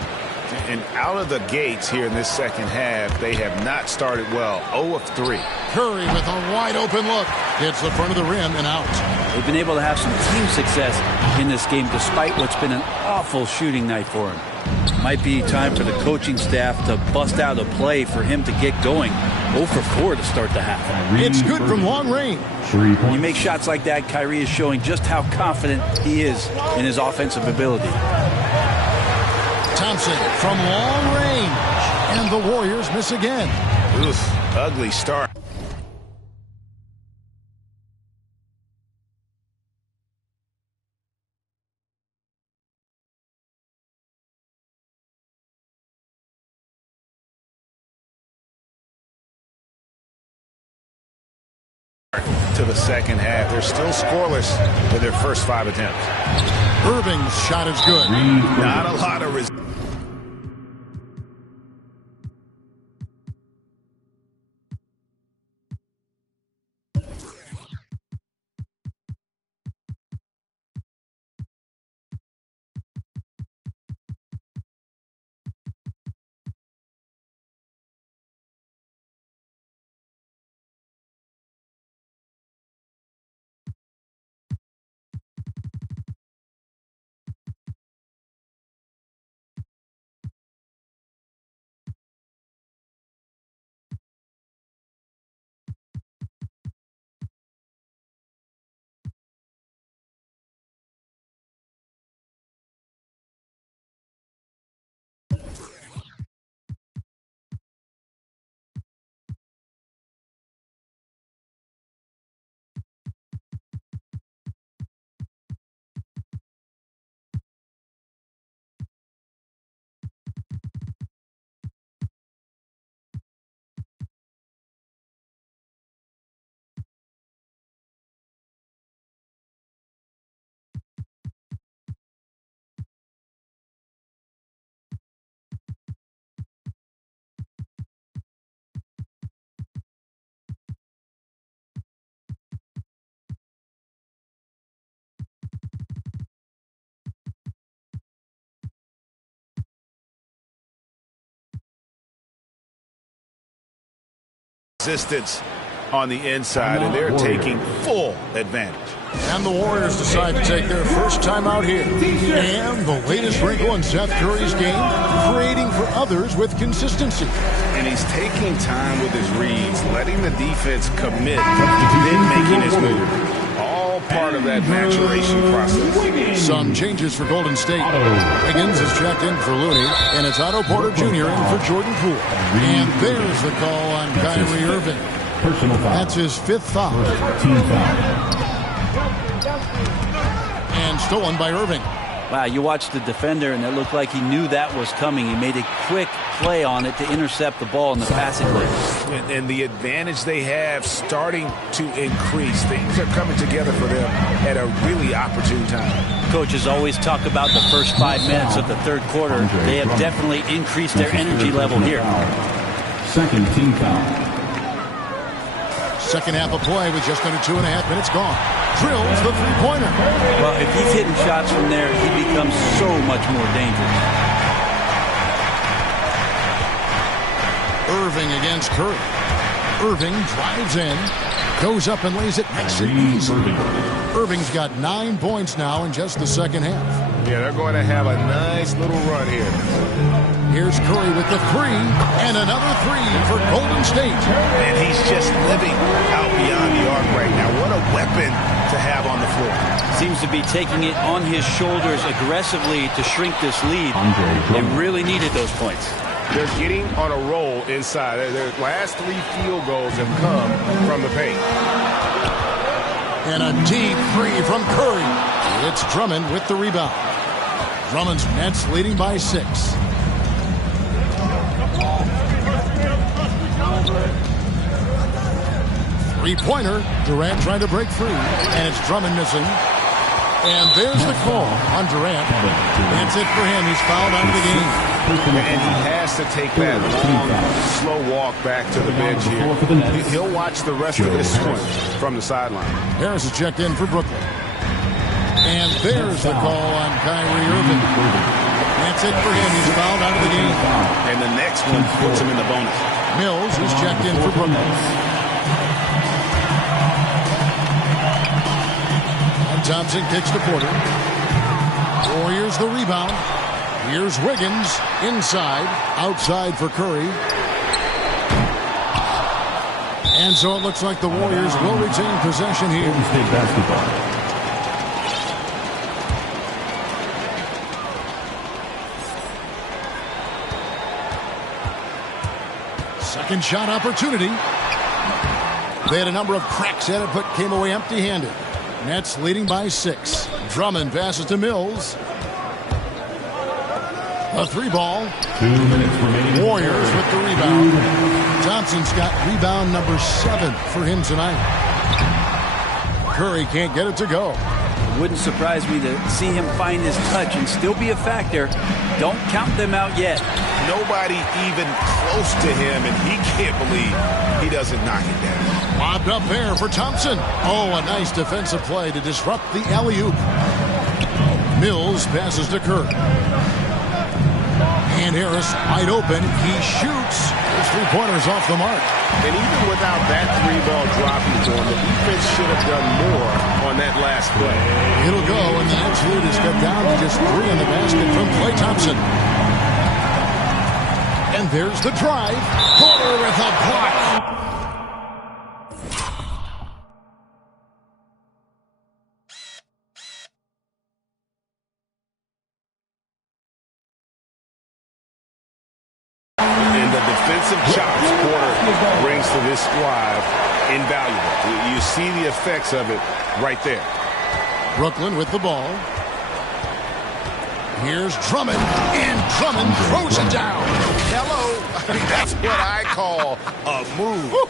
And out of the gates here in this second half, they have not started well. 0 of 3. Curry with a wide-open look. Hits the front of the rim and out. They've been able to have some team success in this game despite what's been an awful shooting night for him. Might be time for the coaching staff to bust out a play for him to get going. 0 for 4 to start the half. It's good from long range. When you make shots like that, Kyrie is showing just how confident he is in his offensive ability. Thompson from long range. And the Warriors miss again. Oof, ugly start. To the second half. They're still scoreless in their first 5 attempts. Irving's shot is good. Not a lot of resistance. On the inside, and they're taking full advantage. And the Warriors decide to take their first time out here. And the latest wrinkle in Seth Curry's game, creating for others with consistency. And he's taking time with his reads, letting the defense commit, then making his move. All part of that maturation process. Some changes for Golden State. Higgins is checked in for Looney, and it's Otto Porter Jr. in for Jordan Poole. And there's the call on Kyrie Irving. Personal foul. That's his 5th foul. Team foul. And stolen by Irving. Wow, you watched the defender, and it looked like he knew that was coming. He made a quick play on it to intercept the ball in the passing lane. And the advantage they have starting to increase. Things are coming together for them at a really opportune time. Coaches always talk about the first 5 minutes of the third quarter. They have definitely increased their energy level here. Second team foul. Second half of play with just under 2.5 minutes gone. Drills the three-pointer. Well, if he's hitting shots from there, he becomes so much more dangerous. Irving against Curry. Irving drives in, goes up and lays it nice and easy. Irving's got 9 points now in just the second half. Yeah, they're going to have a nice little run here. Here's Curry with the 3, and another 3 for Golden State. And he's just living out beyond the arc right now. What a weapon to to have on the floor. Seems to be taking it on his shoulders aggressively to shrink this lead. They really needed those points. They're getting on a roll inside. Their last 3 field goals have come from the paint. And a deep three from Curry. It's Drummond with the rebound. Drummond's Nets leading by 6. Three-pointer. Durant trying to break free. And it's Drummond missing. And there's the call on Durant. That's it for him. He's fouled out of the game. And he has to take that long, slow walk back to the bench here. He'll watch the rest of this one from the sideline. Harris is checked in for Brooklyn. And there's the call on Kyrie Irving. That's it for him. He's fouled out of the game. And the next one puts him in the bonus. Mills is checked in for Brooklyn. And Thompson kicks to Porter. Warriors the rebound. Here's Wiggins inside. Outside for Curry. And so it looks like the Warriors will retain possession here. State basketball. Second shot opportunity. They had a number of cracks at it, but came away empty-handed. Nets leading by 6. Drummond passes to Mills. A 3-ball. 2 minutes remaining. Warriors with the rebound. Thompson's got rebound number 7 for him tonight. Curry can't get it to go. It wouldn't surprise me to see him find his touch and still be a factor. Don't count them out yet. Nobody even close to him, and he can't believe he doesn't knock it down. Lobbed up there for Thompson. Oh, a nice defensive play to disrupt the alley-oop. Mills passes to Curry. And Harris wide open. He shoots. His 3-pointer's off the mark. And even without that 3-ball dropping for him, the defense should have done more on that last play. It'll go, and the Nets lead is cut down to just 3 in the basket from Klay Thompson. And there's the drive. Porter with a block. And the defensive chops Porter brings to this squad, invaluable. You see the effects of it right there. Brooklyn with the ball. Here's Drummond, and Drummond throws it down. Hello. That's what I call a move. Woo.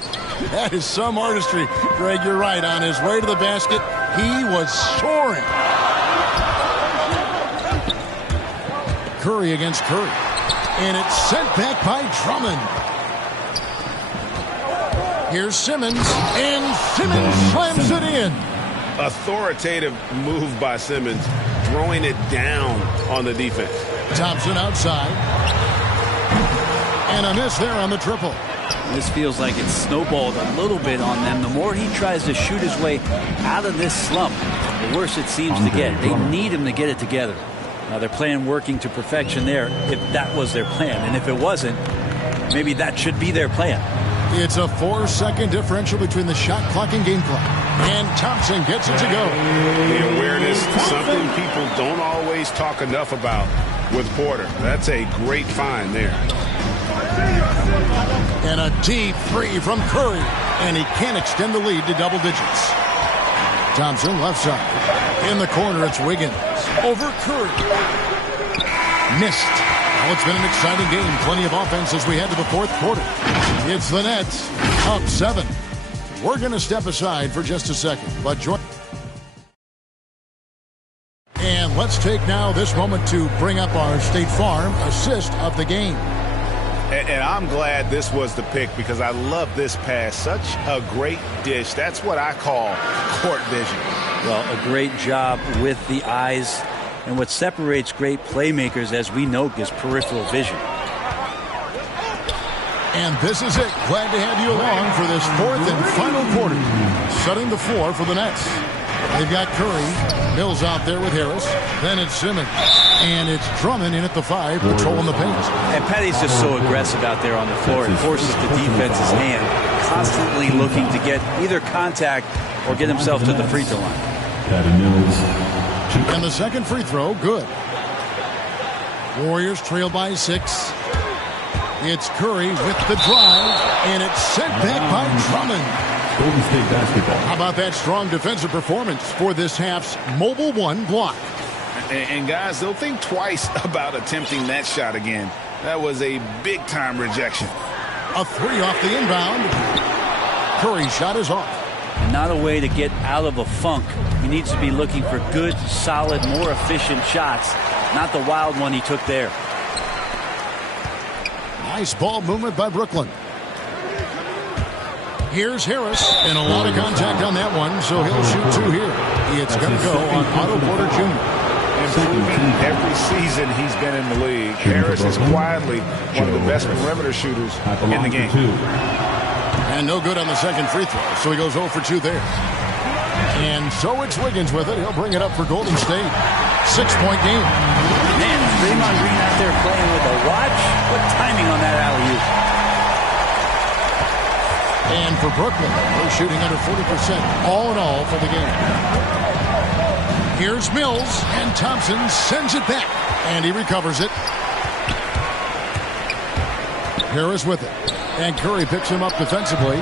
That is some artistry. Greg, you're right. On his way to the basket, he was soaring. Curry against Curry. And it's sent back by Drummond. Here's Simmons, and Simmons slams it in. Authoritative move by Simmons, throwing it down on the defense. Thompson outside. And a miss there on the triple. This feels like it's snowballed a little bit on them. The more he tries to shoot his way out of this slump, the worse it seems to get. They need him to get it together. Now they're playing working to perfection there, if that was their plan. And if it wasn't, maybe that should be their plan. It's a 4-second differential between the shot clock and game clock. And Thompson gets it to go. The awareness, something people don't always talk enough about with Porter. That's a great find there. And a deep three from Curry. And he can't extend the lead to double digits. Thompson left side. In the corner, it's Wiggins. Over Curry. Missed. Well, it's been an exciting game. Plenty of offense as we head to the fourth quarter. It's the Nets up 7. We're going to step aside for just a second, but join. And let's take now this moment to bring up our State Farm assist of the game. And I'm glad this was the pick because I love this pass. Such a great dish. That's what I call court vision. Well, a great job with the eyes. And what separates great playmakers, as we know, is peripheral vision. And this is it. Glad to have you along for this fourth and final quarter. Setting the floor for the Nets. They've got Curry. Mills out there with Harris. Then it's Simmons. And it's Drummond in at the 5, patrolling the paint. And Patty's just so aggressive out there on the floor. It forces the defense's hand, constantly looking to get either contact or get himself to the free throw line. Patty Mills. And the second free throw, good. Warriors trail by 6. It's Curry with the drive, and it's sent back by Drummond. Golden State basketball. How about that strong defensive performance for this half's Mobile 1 block? And guys, they'll think twice about attempting that shot again. That was a big-time rejection. A 3 off the inbound. Curry's shot is off. Not a way to get out of a funk. He needs to be looking for good, solid, more efficient shots, not the wild one he took there. Nice ball movement by Brooklyn. Here's Harris, and a lot of contact on that one, so he'll shoot 2 here. It's going to go on Otto Porter Jr. Improving every season he's been in the league. Harris is quietly one of the best perimeter shooters in the game. And no good on the second free throw, so he goes 0 for 2 there. And so it's Wiggins with it. He'll bring it up for Golden State. 6-point game. Man, Draymond Green out there playing with a watch. What timing on that alley-oop. And for Brooklyn, they're shooting under 40% all in all for the game. Here's Mills, and Thompson sends it back, and he recovers it. Harris with it, and Curry picks him up defensively.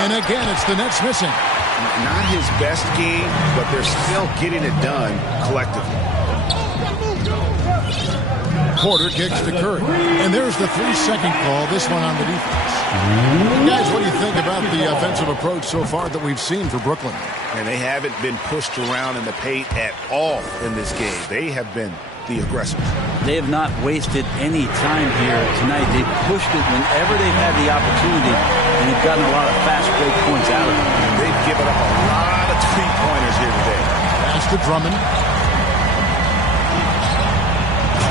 And again, it's the Nets missing. Not his best game, but they're still getting it done collectively. Porter kicks to Curry, and there's the 3-second call, this one on the defense. Guys, what do you think about the offensive approach so far that we've seen for Brooklyn? And they haven't been pushed around in the paint at all in this game. They have been the aggressors. They have not wasted any time here tonight. They've pushed it whenever they've had the opportunity, and they've gotten a lot of fast break points out of it. They've given up a lot of three-pointers here today. Pass to Drummond.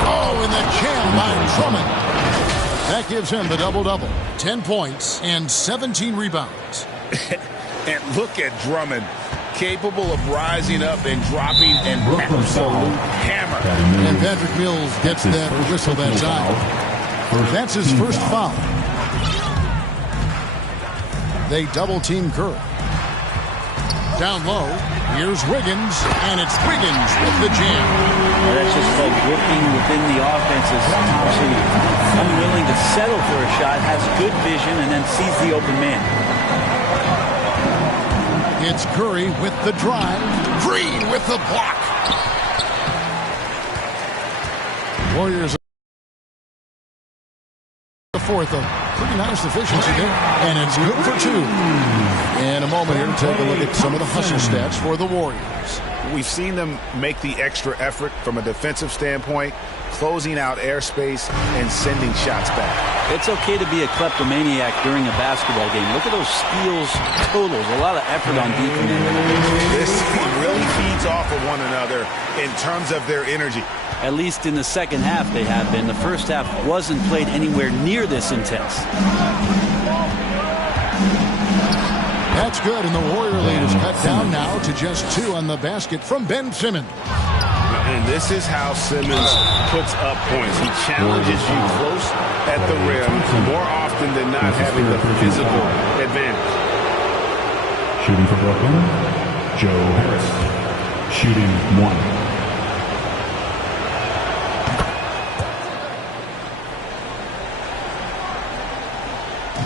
Oh, and the jam by Drummond. That gives him the double-double. 10 points and 17 rebounds. And look at Drummond, capable of rising up and dropping an absolute hammer. And Patrick Mills gets that whistle that time. That's his first foul. They double-team Curry. Down low, here's Wiggins, and it's Wiggins with the jam. That's just like working within the offense as Thompson, unwilling to settle for a shot, has good vision, and then sees the open man. It's Curry with the drive. Green with the block. Warriors the fourth of pretty nice efficiency there. And it's good for 2. In a moment here, take a look at some of the hustle stats for the Warriors. We've seen them make the extra effort from a defensive standpoint, closing out airspace and sending shots back. It's okay to be a kleptomaniac during a basketball game. Look at those steals totals. A lot of effort on defense. This team really feeds off of one another in terms of their energy. At least in the second half they have been. The first half wasn't played anywhere near this intense. That's good, and the Warrior lead is cut down now to just 2 on the basket from Ben Simmons. And this is how Simmons puts up points. He challenges you close at the rim more often than not, having the physical advantage. Shooting for Brooklyn, Joe Harris. Shooting 1.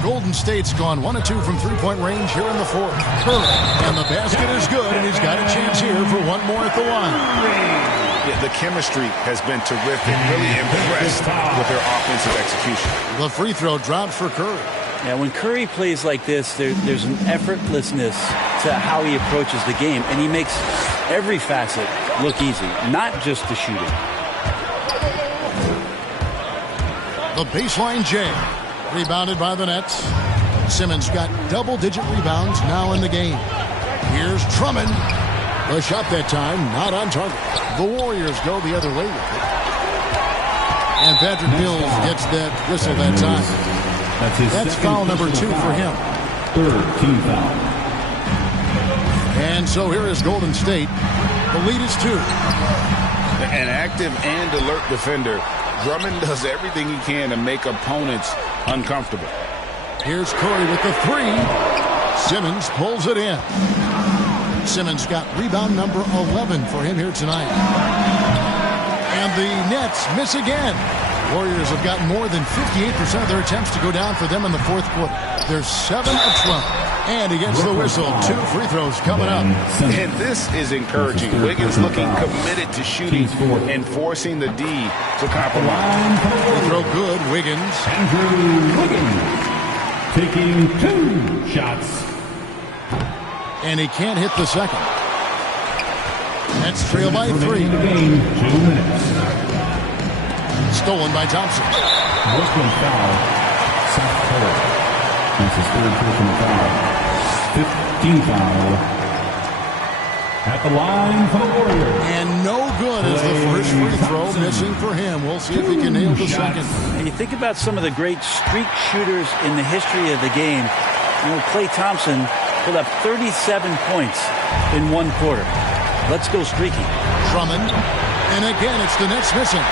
Golden State's gone 1 of 2 from three-point range here in the fourth. Curry, and the basket is good, and he's got a chance here for one more at the line. Yeah, the chemistry has been terrific. Really impressed with their offensive execution. The free throw dropped for Curry. Yeah, when Curry plays like this, there's an effortlessness to how he approaches the game, and he makes every facet look easy, not just the shooting. The baseline J. Rebounded by the Nets. Simmons got double-digit rebounds now in the game. Here's Drummond. The shot that time, not on target. The Warriors go the other way with it. And Patrick Mills gets that whistle that time. That's foul number 2 for him. 3rd team foul. And so here is Golden State. The lead is 2. An active and alert defender. Drummond does everything he can to make opponents uncomfortable. Here's Curry with the 3. Simmons pulls it in. Simmons got rebound number 11 for him here tonight. And the Nets miss again. Warriors have gotten more than 58% of their attempts to go down for them in the fourth quarter. They're 7 of 12. And he gets the whistle. 2 free throws coming up. And this is encouraging. Wiggins looking committed to shooting and forcing the D to compromise. Free throw good. Wiggins. Andrew Wiggins taking 2 shots. And he can't hit the second. Nets trail by 3. The game, 2 minutes. Stolen by Thompson. Brooklyn foul. Seth Curry. That's his 3rd personal foul. 15 foul. At the line for the Warriors. And no good as the first free throw missing for him. We'll see if he can nail the second. And you think about some of the great streak shooters in the history of the game. You know, Klay Thompson put up 37 points in 1 quarter. Let's go streaky. Drummond. And again, it's the Nets missing.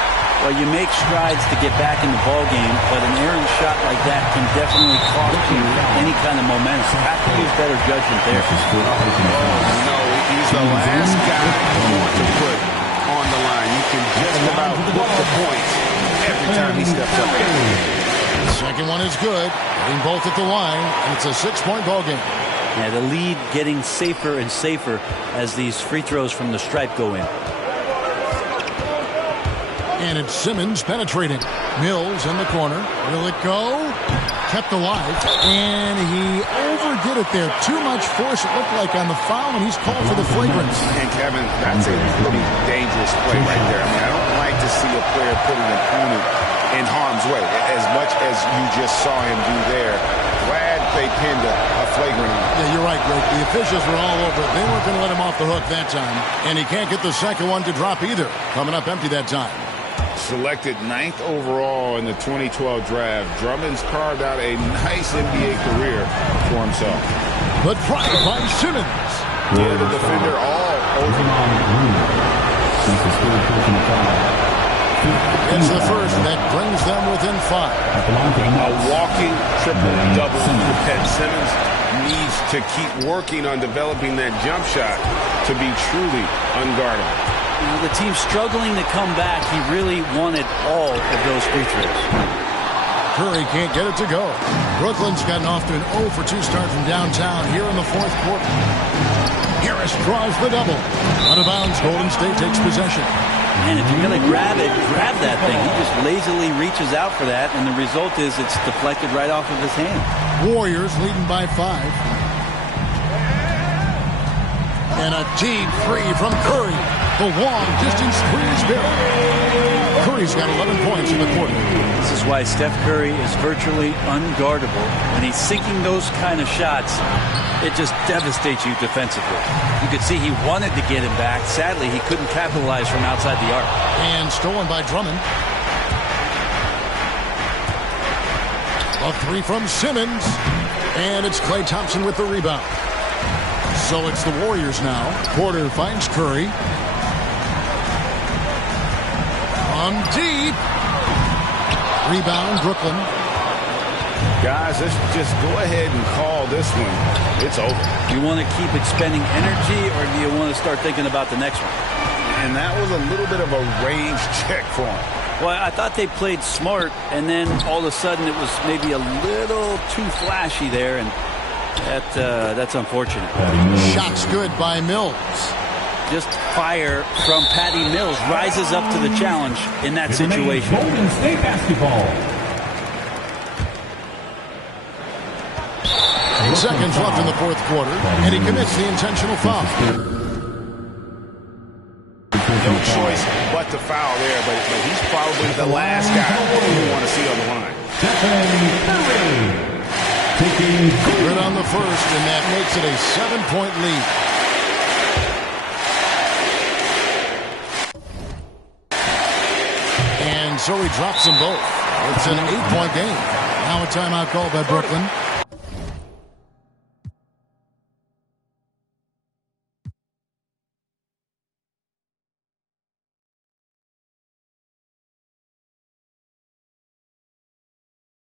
Well, you make strides to get back in the ball game, but an errant shot like that can definitely cost you any kind of momentum. You have to use better judgment there. No, he's the last guy you want to put on the line. You can just about book the points every time he steps up. The second one is good. Getting both at the line, and it's a 6-point ball game. Yeah, the lead getting safer and safer as these free throws from the stripe go in. And it's Simmons penetrating. Mills in the corner. Will it go? Kept alive. And he overdid it there. Too much force, it looked like, on the foul, and he's called for the flagrant. And Kevin, that's a pretty dangerous play right there. I mean, I don't like to see a player put an opponent in harm's way, as much as you just saw him do there. Glad they pinned a flagrant on. Yeah, you're right, Greg. The officials were all over it. They weren't going to let him off the hook that time. And he can't get the second one to drop either. Coming up empty that time. Selected 9th overall in the 2012 draft, Drummond's carved out a nice NBA career for himself. But tried by Simmons. Yeah, the defender all over. It's the first that brings them within 5. A walking triple-double for Pat Simmons. Needs to keep working on developing that jump shot to be truly unguardable. You know, the team struggling to come back. He really wanted all of those free throws. Curry can't get it to go. Brooklyn's gotten off to an 0 for 2 start from downtown here in the fourth quarter. Harris draws the double. Out of bounds, Golden State takes possession. And if you're going to grab it, grab that thing. He just lazily reaches out for that, and the result is it's deflected right off of his hand. Warriors leading by 5. And a deep three from Curry. The long distance three is good. Curry's got 11 points in the quarter. This is why Steph Curry is virtually unguardable. When he's sinking those kind of shots, it just devastates you defensively. You could see he wanted to get him back. Sadly, he couldn't capitalize from outside the arc. And stolen by Drummond. A 3 from Simmons. And it's Klay Thompson with the rebound. So it's the Warriors now. Porter finds Curry. On deep. Rebound, Brooklyn. Guys, let's just go ahead and call this one. It's over. Do you want to keep expending energy, or do you want to start thinking about the next one? And that was a little bit of a range check for him. Well, I thought they played smart, and then all of a sudden it was maybe a little too flashy there, and that's unfortunate. Shots good by Mills. Just fire from Patty Mills rises up to the challenge in that situation. Golden State basketball. 8 seconds left in the fourth quarter, and he commits the intentional foul. No choice but to foul there, but he's probably the last guy you want to see on the line. Good on the first, and that makes it a 7-point lead. And so he drops them both. It's an 8-point game. Now a timeout called by Brooklyn.